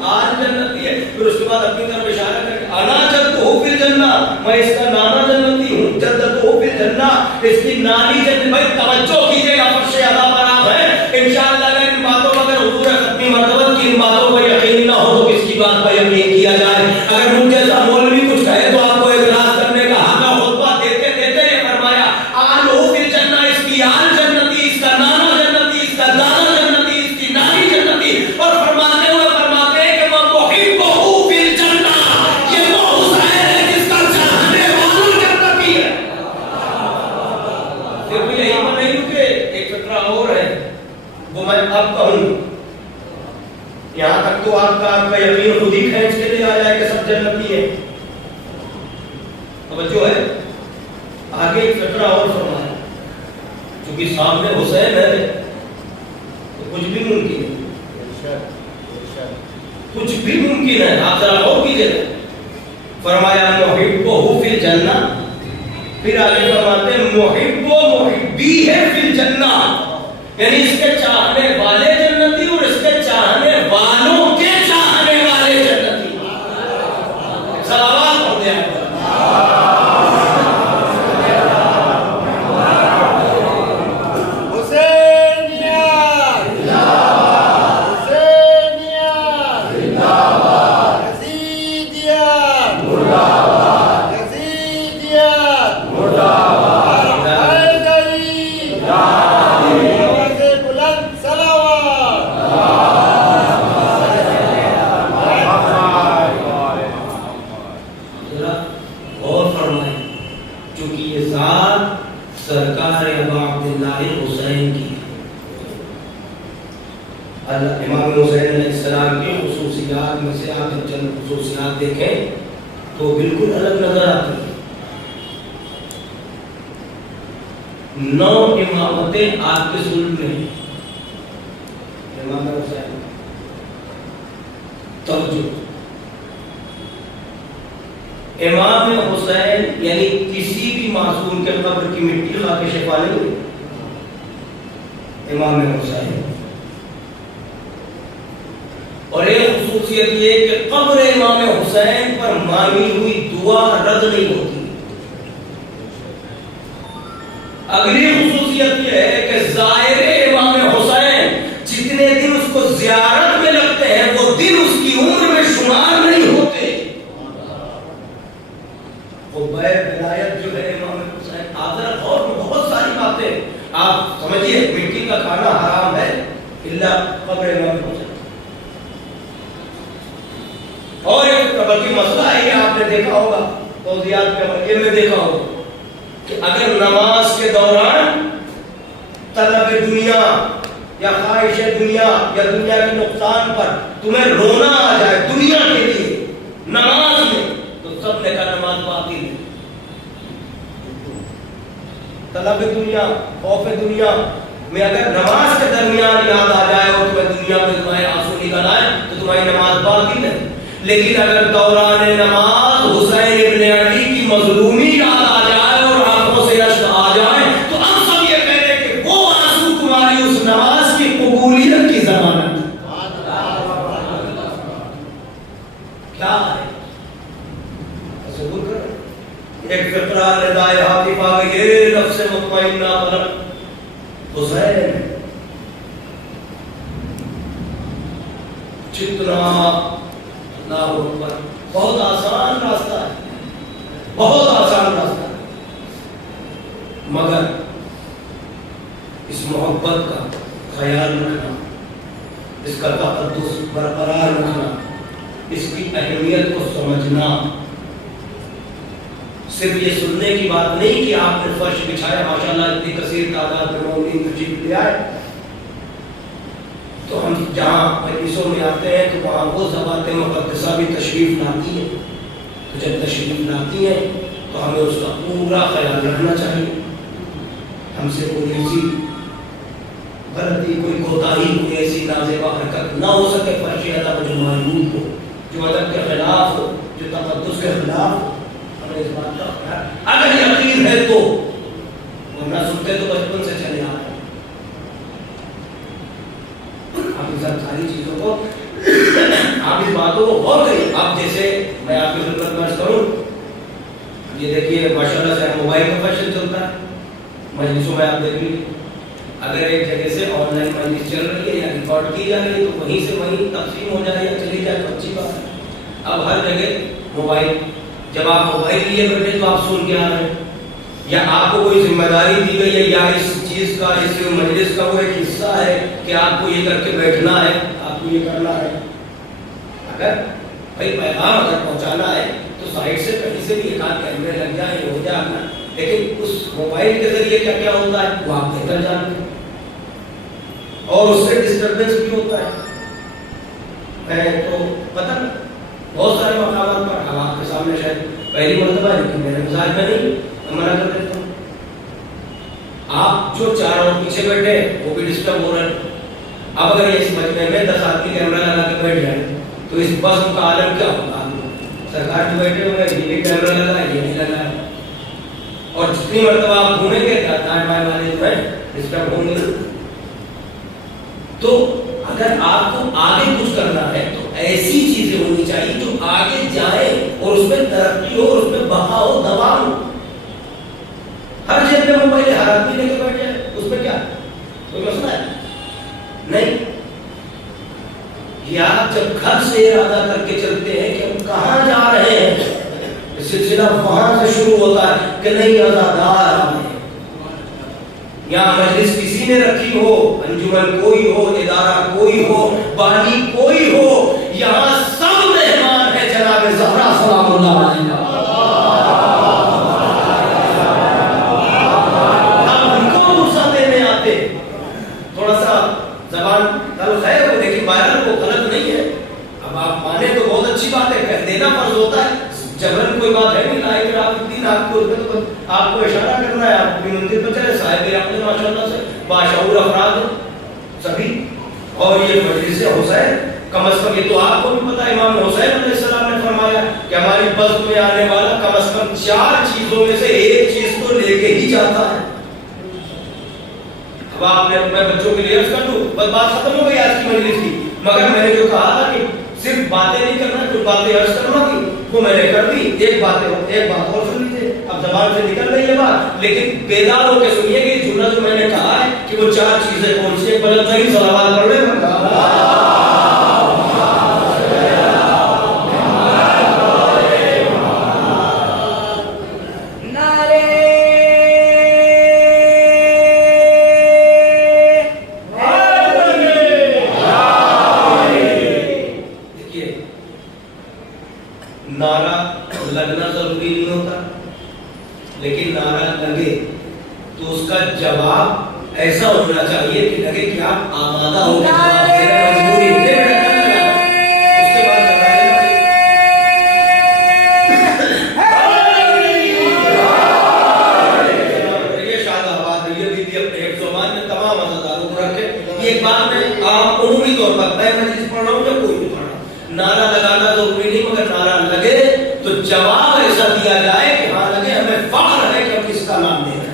آج جنتی ہے، پھر اس کے بعد اپنی طرف اشارہ کر کے انا جدہ فی الجنہ، میں اس کا نانا جنتی ہوں، جدہ فی الجنہ، اس کی نانی جنتی۔ بھائی توجہ کیجئے گا، فرش ادا پر آپ ہیں انشاءاللہ۔ اگر ان باتوں پر اگر حضور ختمی مرتبہ کی ان باتوں پر یقین نہ ہو تو کس کی بات پر یقین کیا جائے؟ اگر مجھ جیسا مولوی کچھ کہے تو آپ کو اعتراض کرنے کا حق ہے۔ خطبہ دیتے دیتے یہ فرمایا آلہ فی الجنہ، اس کی آل جنتی، اس کا نانا جنتی، اس کا دادا جنتی، اس کی نانی جنتی، اور فرماتے ہوئے اب کہوں یہاں تک تو آپ کا یقین خود ہی کھینچ کے لے آ جائے کہ سب جنتی ہے۔ توجہ ہے، آگے ایک فقرہ اور فرمایا، چونکہ سامنے حسین ہے تو کچھ بھی ممکن ہے، کچھ بھی ممکن ہے۔ آپ ذرا غور کیجیے، فرمایا محبہ فی الجنہ، پھر آگے فرماتے ہیں محب و محبی ہے فی الجنہ، یعنی اس کے چاہنے والے جنتی اور اس کے چاہنے والوں کے چاہنے والے جنتی۔ صلوات پڑھتے ہیں۔ امام حسین علیہ السلام کی خصوصیات میں سے آپ جب چند خصوصیات دیکھیں تو بالکل الگ نظر آتی ہیں۔ 9 امامتیں آپ کے سلب میں ہیں۔ امام حسین توجہ، امام حسین یعنی کسی بھی معصوم کے قبر کی مٹی خاک شفا نہیں ہوئی، امام حسین۔ اور ایک خصوصیت یہ کہ قبر امام حسین پر مانگی ہوئی دعا رد نہیں ہوتی۔ اگلی خصوصیت یہ ہے کہ زائر امام حسین جتنے دن اس کو زیارت میں لگتے ہیں وہ دن اس کی عمر میں شمار نہیں ہوتے۔ وہ ولایت جو ہے امام حسین، آدر اور بہت ساری باتیں آپ سمجھیے، مٹی کا کھانا حرام ہے الا قبر امام حسین۔ اور ایک بلکہ مسئلہ ہے، آپ نے دیکھا ہوگا توضیحات کے مرکز میں دیکھا ہوگا کہ اگر نماز کے دوران طلب دنیا یا خواہش دنیا یا دنیا کے نقصان پر تمہیں رونا آ جائے دنیا کے لیے نماز میں، تو سب نے کہا نماز باطل ہے۔ طلب دنیا، خوف دنیا میں اگر نماز کے درمیان یاد آ جائے اور تمہیں دنیا میں تمہارے آنسو نکل آئے تو تمہاری نماز باطل ہے۔ لیکن اگر دوران نماز حسین ابن علی کی مظلومی یاد آ جائے اور آنکھوں سے اشک آ جائے تو ہم سب یہ کہہ رہے کہ وہ آنسو تمہاری اس نماز کی قبولیت کی ضمانت کیا ہے؟ تصور کریں، ایک فقرہ ندائے حاطف آ گئی، نفس مطمئنہ طلب حسین جتنا اللہ اکبر، بہت آسان راستہ ہے، بہت آسان راستہ ہے، مگر اس محبت کا خیال رکھنا، اس کا تقدس برقرار رکھنا، اس کی اہمیت کو سمجھنا، صرف یہ سننے کی بات نہیں کہ آپ نے فرش بچھایا ماشاءاللہ اتنی کثیر تعداد میں مومنین تشریف لے آئے تو تو ہم جہاں مجلسوں میں آتے ہیں تو وہاں وہ ذوات مقدسہ بھی تشریف لاتی ہیں. تو جب تشریف لاتی ہیں تو ہمیں اس کا پورا خیال رکھنا چاہیے. ہم سے کوئی ایسی غلطی، کوئی کوتاہی، کوئی ایسی نازیبا حرکت نہ ہو سکے فرش ادب جو معلوم ہو، جو ادب کے خلاف ہو، جو تقدس کے خلاف ہو. ہمیں اس بات کا خیال، اگر یقین ہے تو، ورنہ سنتے تو بچپن سے چلے آ رہے ہیں. آپ ان سب ساری چیزوں کو، آپ اس باتوں کو غور کریں. آپ جیسے میں آپ کی خدمت میں عرض کروں، یہ دیکھیے ماشاءاللہ سے موبائل کا فیشن چلتا ہے. مجلسوں میں آپ دیکھ لیجیے، اگر ایک جگہ سے آن لائن مجلس چل رہی ہے یا ریکارڈ کی جا رہی ہے تو وہیں سے وہیں تقسیم ہو جائے یا چلی جائے تو اچھی بات ہے. اب ہر جگہ موبائل، جب آپ موبائل لیے بیٹھے تو آپ سن کے آ رہے ہیں، یا آپ کو کوئی ذمہ داری دی گئی ہے یا اس چیز کا، اس مجلس کا وہ ایک حصہ ہے کہ آپ کو یہ کر کے بیٹھنا ہے، آپ کو یہ کرنا ہے. اگر بھائی پیغام اگر پہنچانا ہے تو سائڈ سے کہیں سے بھی ایک آدھ کیمرے لگ جائے، یہ ہو جائے اپنا. لیکن اس موبائل کے ذریعے کیا کیا ہوتا ہے وہ آپ بہتر جانتے ہیں، اور اس سے ڈسٹربنس بھی ہوتا ہے. میں تو پتہ نہیں بہت سارے مقامات پر ہم آپ کے سامنے شاید پہلی مرتبہ ہے، لیکن میرے مزاج میں نہیں، میں منع کر دیتا ہوں. آپ جو چار اور پیچھے بیٹھے وہ بھی ڈسٹرب ہو رہے ہیں. اب اگر اس مجمع میں 10 آدمی کیمرہ لگا کے بیٹھ جائیں تو اس بزم کا عالم کیا ہوگا؟ سرکار جو بیٹھے ہوئے یہ بھی کیمرہ لگا ہے، یہ نہیں لگا ہے، اور جتنی مرتبہ آپ گھومیں گے دائیں بائیں والے جو ہے ڈسٹرب ہوں گے. تو اگر آپ کو آگے کچھ کرنا ہے تو ایسی چیزیں ہونی چاہیے جو آگے جائے اور اس میں ترقی ہو اور اس میں بقا ہو، دوام ہو. ہر جگہ میں موبائل ہر آدمی لے کے بیٹھ جائے، اس میں کیا کوئی مسئلہ ہے؟ نہیں. یا جب گھر سے ارادہ کر کے چلتے ہیں کہ ہم کہاں جا رہے ہیں، سلسلہ وہاں سے شروع ہوتا ہے کہ نہیں ازادار ہمیں، یا مجلس کسی نے رکھی ہو، انجمن کوئی ہو، ادارہ کوئی ہو، بانی کوئی ہو، یہاں سب مہمان ہے جناب زہرا سلام اللہ علیہ. ہم ان کو غصہ دینے آتے، تھوڑا سا زبان تلخ ہے وہ، لیکن باہر کو غلط نہیں ہے. اب آپ مانے تو بہت اچھی بات ہے، کہہ دینا فرض ہوتا ہے، جبرن کوئی بات ہے نہیں. لائے آپ دین آپ کو اشارہ کرنا ہے، آپ بھی مندر پہ چلے، صاحب اپنے ماشاءاللہ سے باشعور افراد سبھی. اور یہ مجلس حسین کم از کم، یہ تو آپ کو بھی پتا ہے، امام حسین علیہ السلام نے فرمایا کہ ہماری بزم میں آنے والا کم از کم 4 چیزوں میں سے ایک چیز تو لے کے ہی جاتا ہے. اب آپ نے، میں بچوں کے لیے عرض کر دوں، بس بات ختم ہو گئی آج کی مجلس کی، مگر میں نے جو کہا تھا کہ صرف باتیں نہیں کرنا، جو باتیں عرض کرنا تھی وہ میں نے کر دی. ایک بات اور سن لیجیے، اب زبان سے نکل رہی ہے بات، لیکن بیدار ہو کے سنیے کہ جملہ جو میں نے کہا ہے کہ وہ 4 چیزیں کون سی ہیں. بلند ترین صلوات پڑھ لیں. نعرہ لگنا ضروری نہیں ہوتا، لیکن نعرہ لگے تو اس کا جواب ایسا ہونا چاہیے کہ لگے کہ آپ آمادہ ہو کے جواب دے رہے ہیں، مجبوری نہیں. اس کے بعد یہ شاد آباد رہیے بیوی اپنے حفظ و امان میں تمام عزاداروں کو رکھے. یہ ایک بات میں آپ عمومی طور پر میں جس پڑھ رہا ہوں یا کوئی بھی پڑھ رہا ہوں، نعرہ لگانا ضروری نہیں، مگر نعرہ لگے تو جواب ایسا دیا جائے کہ ہاں لگے ہمیں فخر ہے کہ ہم کس کا نام دے رہے ہیں.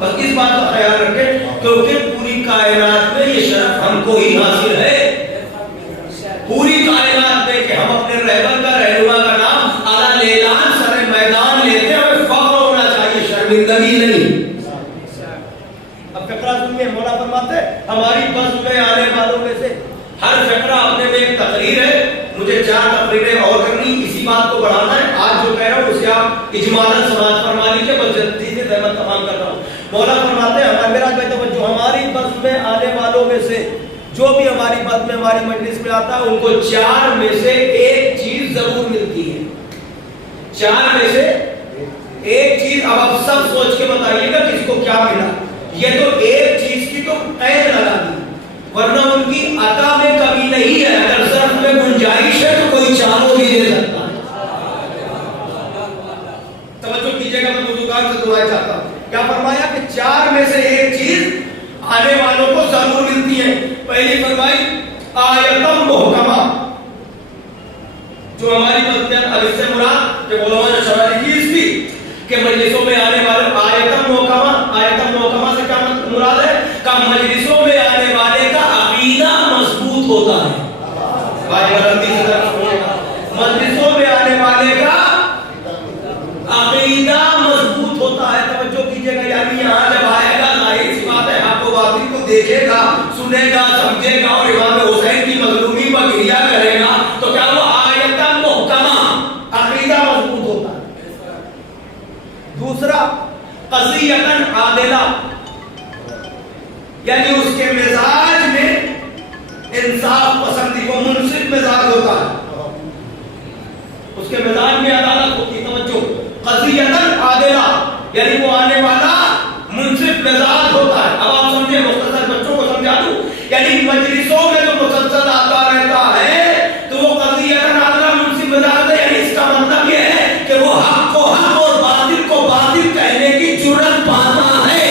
بس اس بات کا خیال رکھیں، کیونکہ پوری کائنات میں یہ شرف ہم کو ہی حاصل ہے. پوری کائنات میں کہ ہم اپنے رہبر کا، رہنما کا نام اعلیٰ اعلان سر میدان لیتے ہیں، ہمیں فخر ہونا چاہیے، شرمندگی نہیں. اب فقرہ سنیے، مولا فرماتے ہیں ہماری بزم میں آنے والوں میں سے ہر فقرہ اپنے میں ایک تقریر ہے. مجھے 4 تقریریں اور کرنی، اسی بات کو بڑھانا ہے. آج جو کہہ رہا ہوں اسے آپ اجمالاً سماعت فرما لیجیے، بس جلدی سے زحمت تمام کر رہا ہوں. مولا فرماتے ہیں میرا توجہ، ہماری بزم میں آنے والوں میں سے جو بھی ہماری بزم میں، ہماری مجلس میں آتا ہے، ان کو 4 میں سے ایک چیز ضرور ملتی ہے. 4 میں سے ایک چیز. اب آپ سب سوچ کے بتائیے گا کس کو کیا ملا. یہ تو ایک چیز کی تو قید لگا دی. ورنہ ان کی عطا میں کمی نہیں ہے. اگر ظرف میں گنجائش ہے تو کوئی چاروں بھی دے سکتا ہے. توجہ کیجیے گا, میں بزرگان سے دعائیں چاہتا ہوں. کیا فرمایا کہ 4 میں سے ایک چیز آنے والوں کو ضرور ملتی ہے. پہلی فرمائی آیتم محکمہ, جو ہماری مسجد اب اس سے مراد کہ علماء نے شرح لکھی اس کی کہ مجلسوں میں آنے والے آیتم محکمہ سے کیا مراد ہے کہ مجلسوں میں آنے والے کا عقیدہ مضبوط ہوتا ہے. مجلسوں میں آنے والے کا عقیدہ مضبوط ہوتا ہے. توجہ کیجیے گا, یعنی یہاں جب آئے گا ظاہر سی بات ہے آپ کو باطل کو دیکھے گا, سنے گا, سمجھے گا اور امام حسین کی مظلومی پر گریہ کرے گا تو کیا وہ آیتم محکمہ عقیدہ مضبوط ہوتا ہے. دوسرا قضیتاً عادلہ, یعنی اس کے مزاج میں انصاف پسندی, کو منصف مزاج ہوتا ہے, اس کے مزاج میں عدالت ہوتی ہے. توجہ, قضیتاً عادلہ یعنی وہ آنے والا منصف مزاج ہوتا ہے. اب آپ سمجھے, مختصر بچوں کو سمجھا دوں, یعنی مجلسوں میں جو مسلسل آتا رہتا ہے تو وہ قضیتاً عادلہ منصف مزاج ہے. یعنی اس کا مطلب یہ ہے کہ وہ حق کو حق اور باطل کو باطل کہنے کی جرأت پاتا ہے.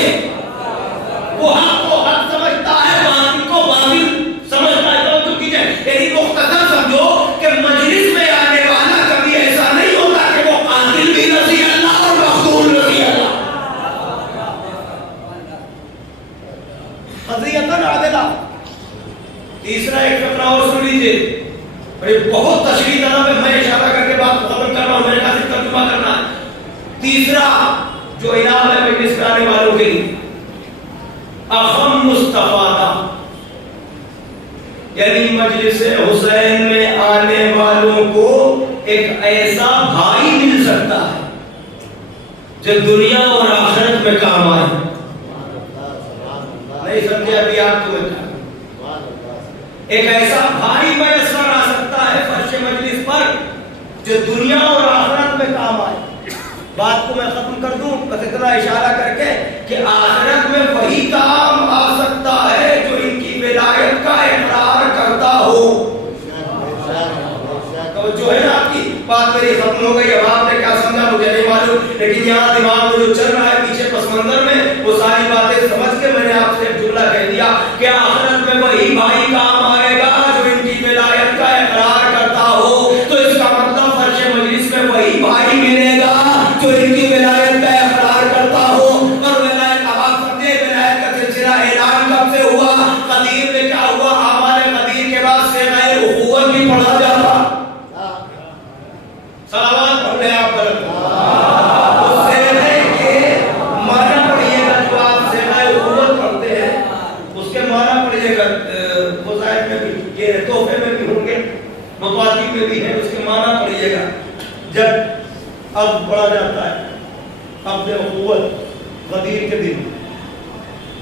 وہ حق کو حق سمجھتا ہے, باطل کو باطل سمجھتا ہے. تو کیجئے, یعنی مختصر سمجھو کہ مجلس میں آنے والا کبھی ایسا نہیں ہوتا کہ وہ قاتل بھی رضی اللہ اور مقتول رضی اللہ. قضیتاً عادلہ. تیسرا ایک فقرہ اور سن لیجیے, بہت تشریح طلب ہے, میں اشارہ کر کے بات ختم کر رہا ہوں, میرے خیال سے ترجمہ کرنا ہے. تیسرا جو انعام ہے مجلس میں آنے والوں کے لیے, اخم مستفادہ, یعنی مجلس حسین میں آنے والوں کو ایک ایسا بھائی مل سکتا ہے جو دنیا اور آخرت میں کام آئے. نہیں سمجھے ابھی آپ کو, ایک ایسا بھائی میسر آ سکتا ہے فرش مجلس پر جو دنیا اور آخرت میں کام آئے. بات کو میں ختم کر دوں بس اتنا اشارہ کر کے کہ آخرت میں وہی کام آ سکتا ہے جو ان کی ولایت کا اقرار کرتا ہو. جو ہے نا آپ کی بات میری ختم ہو گئی. اب آپ نے کیا سمجھا مجھے نہیں معلوم, لیکن یہاں دماغ میں جو چل رہا ہے پیچھے پس منظر میں, وہ ساری باتیں سمجھ کے میں نے آپ سے ایک جملہ کہہ دیا کہ آخرت میں وہی بھائی کام آئے گا جو ان کی ولایت کا اقرار کرتا ہو. تو اس کا مطلب فرش مجلس میں وہی بھائی ملے گا جو ان کی ولایت کا اقرار کرتا ہو. اور ولایت, اب آپ سمجھے ولایت کا سلسلہ اعلان کب سے ہوا؟ قدیر میں کیا ہوا؟ اعمال قدیر کے بعد صیغہ اخوت بھی پڑھا جاتا. سلامات پڑھ لیں آپ غلط, اس صیغے کے معنی پڑھیے گا جو آپ صیغہ اخوت پڑھتے ہیں, اس کے معنی پڑھیے گا. وظائف میں بھی یہ تحفے میں بھی ہوں گے, مطالب میں بھی ہے, اس کے معنی پڑھیے گا. جب اب پڑھا جاتا ہے اب اخوت غدیر کے دن,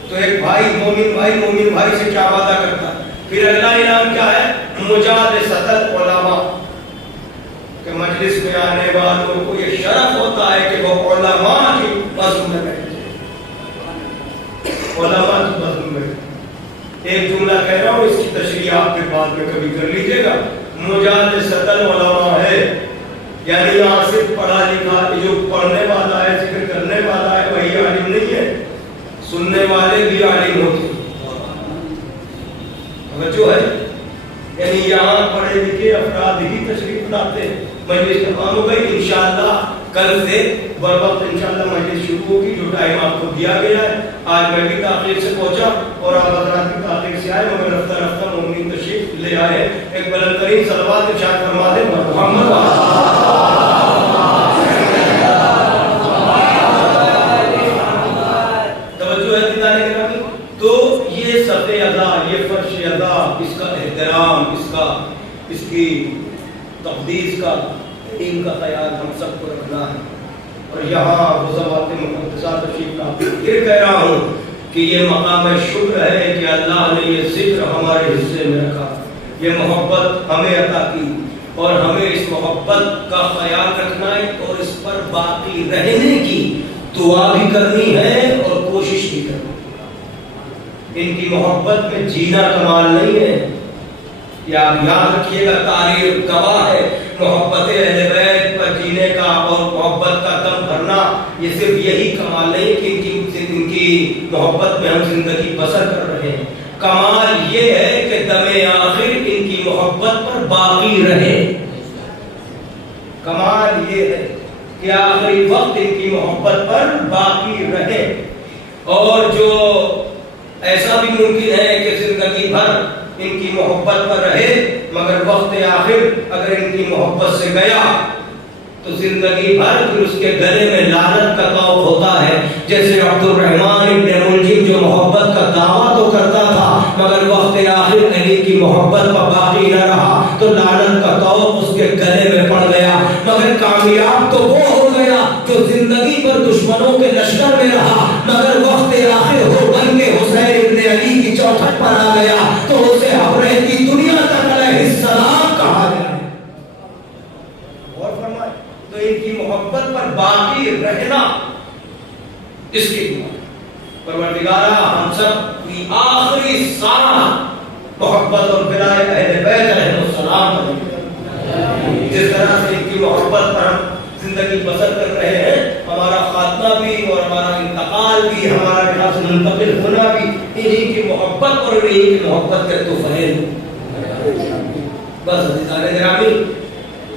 تو ایک بھائی مومن بھائی سے کیا وعدہ کرتا ہے. پھر اگلا انعام کیا ہے؟ مجالست العلماء, کہ مجلس میں آنے والوں کو یہ شرف ہوتا ہے کہ وہ علماء کی بزم میں بیٹھے, علماء کی بزم میں. ایک جملہ کہہ رہا ہوں, اس کی تشریح آپ کے بعد میں کبھی کر لیجئے گا. مجالست العلماء ہے یعنی یہاں صرف پڑھا لکھا جو پڑھنے والا ہے, ذکر کرنے والا ہے, وہی عالم نہیں ہے, سننے والے بھی عالم ہوتے ہیں. جو ہے یعنی یہاں پڑھے لکھے افراد ہی تشریف لاتے ہیں. مجلس تمام ہو گئی. انشاءاللہ کل سے بر وقت انشاءاللہ مجلس شروع ہوگی جو ٹائم آپ کو دیا گیا ہے. آج میں بھی تاخیر سے پہنچا اور آپ حضرات بھی تاخیر سے آئے, مگر رفتہ رفتہ مومنین تشریف لے آئے. ایک بلند ترین صلوات ارشاد فرما دیں محمد یہ فرش ادا, اس کا احترام, اس کی تقدیس کا, ان کا خیال ہم سب کو رکھنا ہے. اور یہاں غزوات مقدسہ تشریف لاتے پھر کہہ رہا ہوں کہ یہ مقام شکر ہے کہ اللہ نے یہ ذکر ہمارے حصے میں رکھا, یہ محبت ہمیں عطا کی, اور ہمیں اس محبت کا خیال رکھنا ہے اور اس پر باقی رہنے کی دعا بھی کرنی ہے اور کوشش بھی کرنی ہے. ان کی محبت میں جینا کمال نہیں ہے. یہ آپ یاد رکھیے گا، تاریخ گواہ ہے محبت اہل بیت پر جینے کا اور محبت کا دم بھرنا یہ صرف یہی کمال نہیں کہ ان کی محبت میں ہم زندگی بسر کر رہے ہیں. کمال یہ ہے کہ دم آخر ان کی محبت پر باقی رہے. کمال یہ ہے کہ آخری وقت ان کی محبت پر باقی رہے. اور جو ایسا بھی ممکن ہے کہ زندگی بھر ان کی محبت پر رہے مگر وقت آخر اگر ان کی محبت سے گیا تو زندگی بھر پھر اس کے گلے میں لعنت کا طوق ہوتا ہے. جیسے عبد الرحمن ابن ملجم جو محبت کا دعویٰ تو کرتا تھا مگر وقت آخر علی کی محبت پر باقی نہ رہا تو لعنت کا طوق اس کے گلے میں پڑ گیا. مگر کامیاب تو وہ ہو گیا جو زندگی پر دشمنوں کے لشکر میں رہا مگر وقت آخر ہو بن کے حسین ابن علی کی چوکھٹ پر آ گیا تو اسے ابرہ کی دنیا تک علیہ السلام کہا گیا. اور فرمائے تو ان کی محبت پر باقی رہنا اس کی دعا. پروردگارا ہم سب کی آخری سانہ محبت اور ولایت اہل بیت علیہ السلام پر جس طرح سے ان کی محبت پر ہم زندگی بسر کر رہے ہیں ہمارا خاتمہ بھی اور ہمارا انتقال بھی ہمارا یہاں سے منتقل ہونا بھی انہی کی محبت اور انہی کی محبت کے توفیل. بس عزیزان گرامی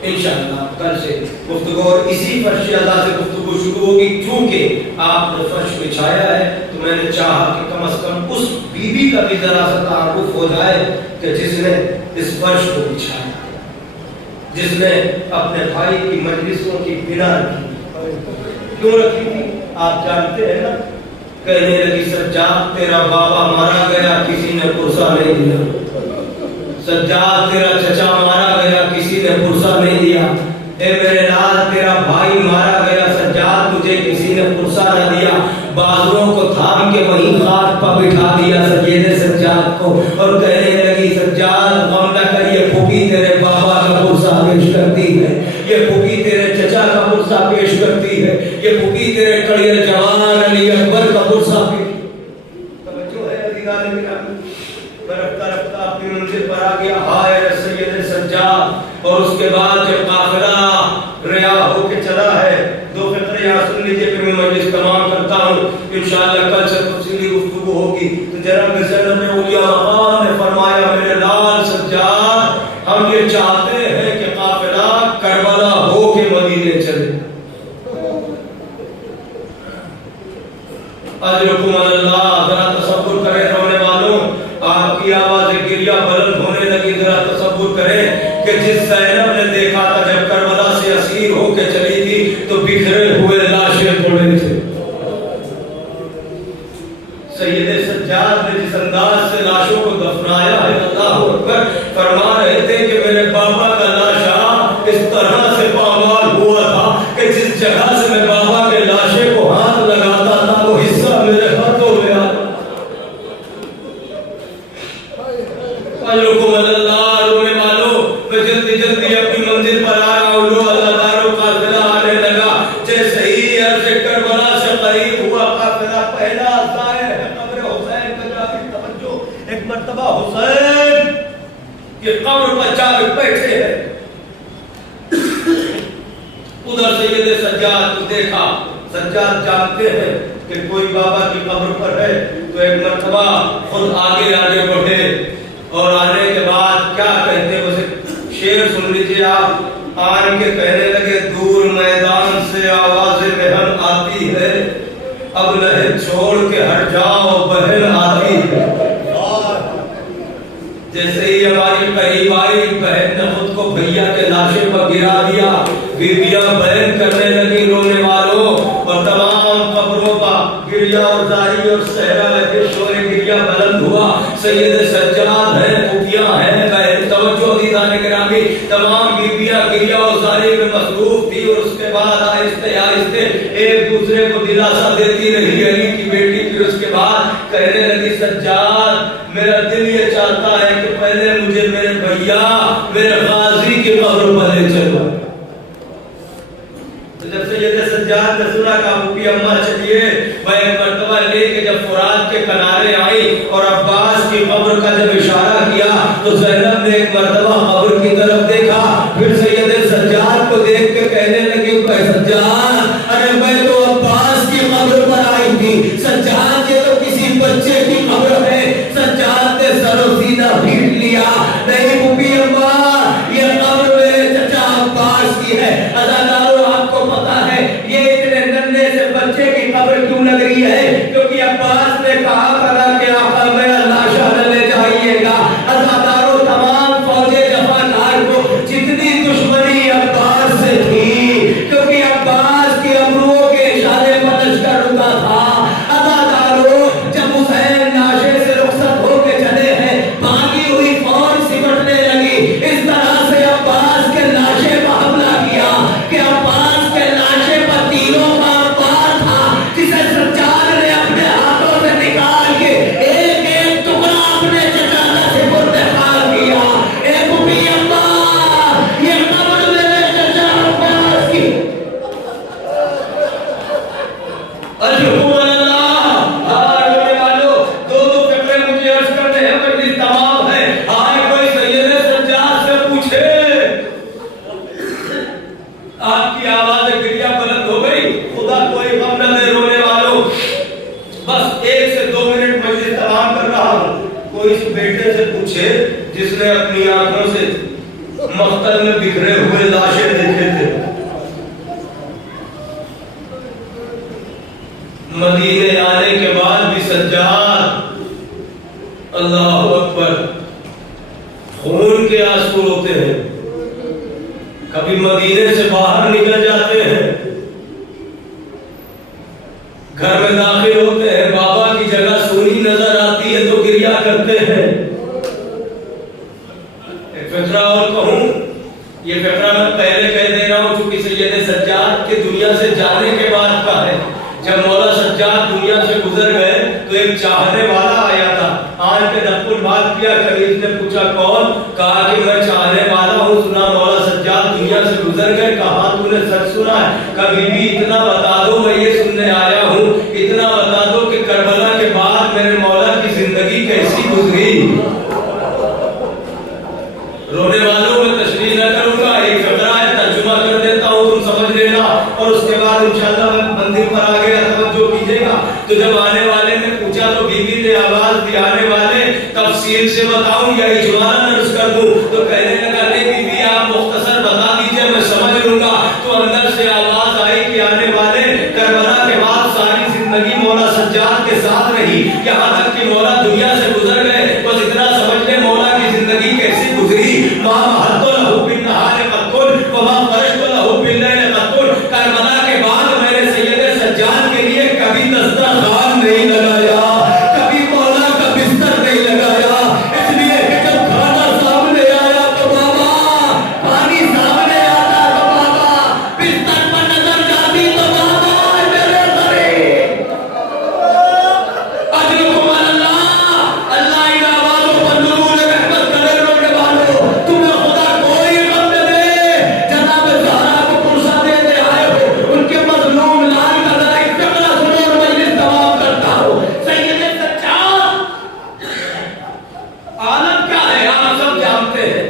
انشاءاللہ کل سے گفتگو اسی فرش ادا سے گفتگو شروع ہوگی. چونکہ آپ نے فرش بچھایا ہے تو میں نے چاہا کہ کم از کم اس بی بی کا بھی ذرا سا تعارف ہو جائے کہ جس نے اس فرش کو بچھایا، جس نے اپنے بھائی کی مجلسوں کی بنا رکھی. کیوں رکھی تھی آپ جانتے ہیں نا. کہنے لگی سجاد تیرا بابا مارا گیا کسی نے پرسہ نہیں دیا. سجاد تیرا چچا مارا گیا کسی نے پرسہ نہیں دیا. اے میرے لال تیرا بھائی مارا گیا سجاد تجھے کسی نے پرسہ نہ دیا. بازوؤں کو تھام کے وہیں خاک پر بٹھا دیا سید سجاد کو اور کہنے لگی سجاد غم نہ کر یہ پھوپھی تیرے بابا کا پرسہ پیش کرتی ہے، یہ پھوپھی تیرے چچا کا پرسہ پیش کرتی ہے، یہ پھوپھی تیرے کڑیر جوان علی اکبر کا پرسہ پیش. توجہ ہے عزیزان گرامی. رفتہ رفتہ اپنی منزل پر آ گیا ہائے سید سجاد. اور اس کے بعد جب قافلہ ریا ہو کے چلا ہے دو فقرے یہاں سن لیجئے پھر میں مجلس تمام کرتا ہوں. انشاءاللہ کل سے تفصیلی گفتگو ہوگی. تو جناب زینب اولیاء مقام نے فرمایا میرے لال سجاد ہم یہ چاہتے ہیں کہ قافلہ کربلا ہو کے مدینے چلے. اجرکم اللہ. ذرا تصور کریں رونے والوں آپ کی آواز گریہ بلند ہونے لگی. ذرا تصور کریں کہ جس زینب نے دیکھا تھا جب کربلا سے اسیر ہو کے چلی تھی تو بکھرے ہوئے لاشیں پڑے تھے. سید سجاد نے جس انداز سے لاشوں کو دفنایا ہے اللہ اکبر فرما رہے تھے کہ میرے بابا کا لاشا اس طرح سے پامال ہوا تھا کہ جس جگہ سے میں بابا کے لاشے کو ہاتھ لگاتا تھا وہ حصہ میرے ہاتھوں میں آتا. اجرکم اللہ. رونے والوں میں جلدی جلدی اپنی منزل پر آ رہا ہوں. لو اللہ دارو قافلہ آنے لگا. جیسے ہی عرض کربلا سے قریب ہوا قافلہ پہلا ظاہر ہے قبر حسین کا جانب توجہ. ایک مرتبہ حسین کی قبر پر جا کے بیٹھے ہیں. ادھر سید سجاد کو دیکھا. سجاد جانتے ہیں کہ کوئی بابا کی قبر پر ہے تو ایک مرتبہ خود آگے آگے بڑھے اور آنے کے بعد کیا کہتے ہیں اسے شعر سن لیجئے آپ. آن کے کہنے لگے دور میدان سے آواز بہن آتی ہے اب لہر چھوڑ کے ہٹ جاؤ بہن آتی ہے. جیسے ہی ہماری قریب آئی بہن نے خود کو بھیا کے لاشے پر گرا دیا. بیویاں بیان کرنے لگی رونے والوں اور تمام قبروں کا گریہ اور زاری اور صحرا میں شور گریہ بلند ہوا. سید سجاد ہیں پھوپھیاں ہیں بہن توجہ عزیزان گرامی تمام بیویاں گریہ اور زاری میں مصروف تھی اور اس کے بعد آہستہ آہستہ ایک دوسرے کو دلاسا دیتی رہی. علی کی بیٹی پھر اس کے بعد کہنے لگی سجاد میرا دل یہ چاہتا ہے کہ پہلے مجھے میرے بھیا میرے غازی کی قبر پر لے چلو. جب سید سجاد نے سنا کہ ابو اماں چلیے میں ایک مرتبہ لے کے جب فرات کے کنارے آئی اور عباس کی قبر کا جب اشارہ کیا تو زینب نے ایک مرتبہ قبر کی طرف دیکھا، پھر سید سجاد کو دیکھ کے کہنے لگی کہ سجاد ارے میں تو عباس کی قبر پر آئی تھی، سجاد یہ تو کسی بچے کی قبر ہے۔ سجاد نے سر و سینہ بھیڑ لیا، نہیں ابو اماں یہ قبر میرے چچا عباس کی ہے۔ عزادارو آپ کو پتا ہے یہ اتنے ننھے سے بچے کی قبر کیوں لگ رہی ہے؟ کیونکہ عباس نے کہا تھا کہ آقا میرا لاشا نہ لے جائیے گا۔ عزادارو تمام فوج جفاکار کو جتنی دشمنی عباس سے تھی، کیونکہ عباس کی ابروؤں کے اشارے پر لشکر رکا تھا۔ عزادارو جب حسین لاشے سے رخصت ہو کے چلے ہیں، باقی ہوئی فوج سمٹنے لگی، اس طرح سے عباس کے لاشے پر حملہ کیا کہ عباس کے لاشے پر تیروں کا وار تھا، جسے سجاد نے اپنے ہاتھوں سے نکال کے ایک ایک ٹکڑا اپنے چچا کا سپرد خاک کیا۔ اے ابو اماں یہ قبر میرے چچا عباس کی۔ الحمد للہ آنے والوں دو فکرے مجھے عرض کرنے ہیں، مجلس تمام ہے۔ آج کوئی سید سجاد سے پوچھے آپ کی آواز گریہ بلند ہو گئی، خدا کوئی غم نہ دے رونے والوں، بس 1 سے 2 منٹ مجلس تمام کر رہا ہوں۔ کوئی اس بیٹے سے پوچھے جس نے اپنی آنکھوں سے مقتل میں بکھرے ہوئے لاشیں دیکھے تھے، مدینے آنے کے بعد بھی سجاد اللہ اکبر خون کے آنسو روتے ہیں، کبھی مدینے سے باہر نکل جاتے ہیں، گھر میں داخل ہوتے ہیں، بابا کی جگہ سونی نظر آتی ہے تو گریہ کرتے ہیں۔ ایک فقرہ اور کہوں، یہ فقرہ میں پہلے کہہ دے رہا ہوں چونکہ سید سجاد کے دنیا سے جانے کے بعد کا ہے۔ جب مولا سجاد دنیا سے گزر گئے تو ایک چاہنے والا آیا تھا، آج کے نقل بات کیا قریب نے پوچھا کون؟ کہا کہ میں چاہنے والا ہوں، سنا مولا سجاد دنیا سے گزر گئے، کہا تو نے سچ سنا ہے؟ کبھی بھی اتنا بتا دو میں یہ سننے آیا ہوں، اتنا بتا دو کہ کربلا کے بعد میرے مولا کی زندگی کیسی گزری؟ رونے والوں میں تشریح نہ کروں گا، ایک فقرہ ہے ترجمہ کر دیتا ہوں، تم سمجھ لینا اور اس کے بعد انشاءاللہ میں مندر پر آ گیا توجہ کیجئے گا۔ تو جب آنے والے نے پوچھا تو بیوی نے آواز دی، آنے والے تفصیل سے بتاؤں یا اجمالاً عرض کر دوں؟ تو کہنے لگا نہیں بیوی آپ مختصر بتا دیجئے میں سمجھ لوں گا۔ تو اندر سے آواز آئی کہ آنے والے کربلا کے بعد ساری زندگی مولا سجاد کے ساتھ رہی، یہاں تک کہ مولا دنیا سے گزر گئے، بس اتنا سمجھ لیں مولا کی زندگی کیسی گزری۔ ماں مہتو لہو بالنہار قتل وما فرشت لہو باللیل قتل، کربلا کے بعد میرے سید سجاد کے لیے کبھی دسترخوان نہیں لگایا، کبھی مولا کا بستر نہیں لگایا، اس لیے کہ جب کھانا سامنے آیا تو بابا، پانی سامنے آتا تو بابا، بستر پر نظر جاتی تو بابا میرے غریب اجرکم اللہ، اللہ ان آوازوں پر نور رحمت کرے۔ رونے والوں تمہیں خدا کوئی غم نہ دے، جناب زہرا کو پرسہ دیتے آئے ہو، ان کے مظلوم لال کا ذرا ایک فقرہ سنو اور مجلس تمام کرتا ہوں۔ سید سجاد عالم کیا ہے آپ سب جانتے ہیں،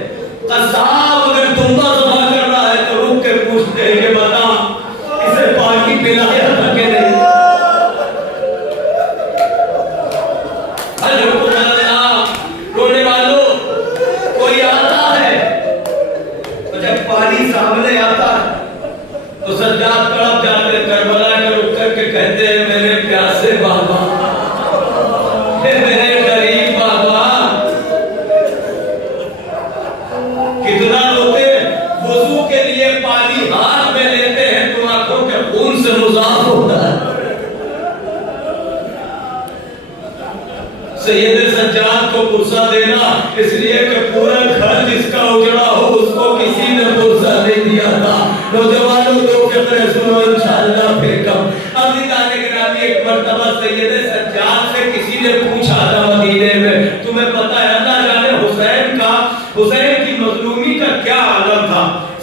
قصاب اگر دمبا ذبح کر رہا ہے تو رک کے پوچھتے ہیں کہ بتا اسے پانی پلایا تھا کہ نہیں؟ الحمد للہ رونے والوں کوئی آتا ہے تو جب پانی سامنے آتا ہے تو سجاد تڑپ جاتے ہیں، کربلا کے رک کر کے کہتے ہیں میرے پیاسے بابا، میرے غریب بابا، کتنا روتے ہیں، وضو کے لیے پانی ہاتھ میں لیتے ہیں تو آنکھوں کے خون سے مضاف ہوتا ہے۔ سید سجاد کو پرسہ دینا اس لیے کہ پورا گھر جس کا اجڑا ہو اس کو کسی نے پرسہ نہیں دیا تھا۔ نوجوانوں دو فقرے سنو انشاءاللہ پھر کم۔ عزیزان گرامی ایک مرتبہ سید سجاد سے کسی نے پوچھا تھا مدینے میں، تمہیں پتہ ہے اللہ جانے حسین کی مظلومی کا کیا عالم تھا،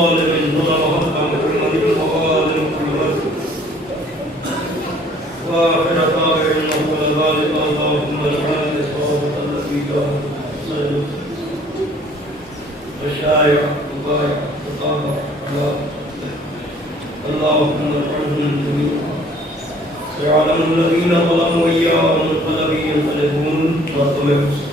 وآل من ظلم حق محمد وآل محمد وآخر دعوانا أن ذلك اللهم اجعل الصواب الذي جاء والشايع والبايع والطابع اللهم ارحمهم جميعا سيعلم الذين ظلموا إياهم الذين ينقلبون وطمئنوا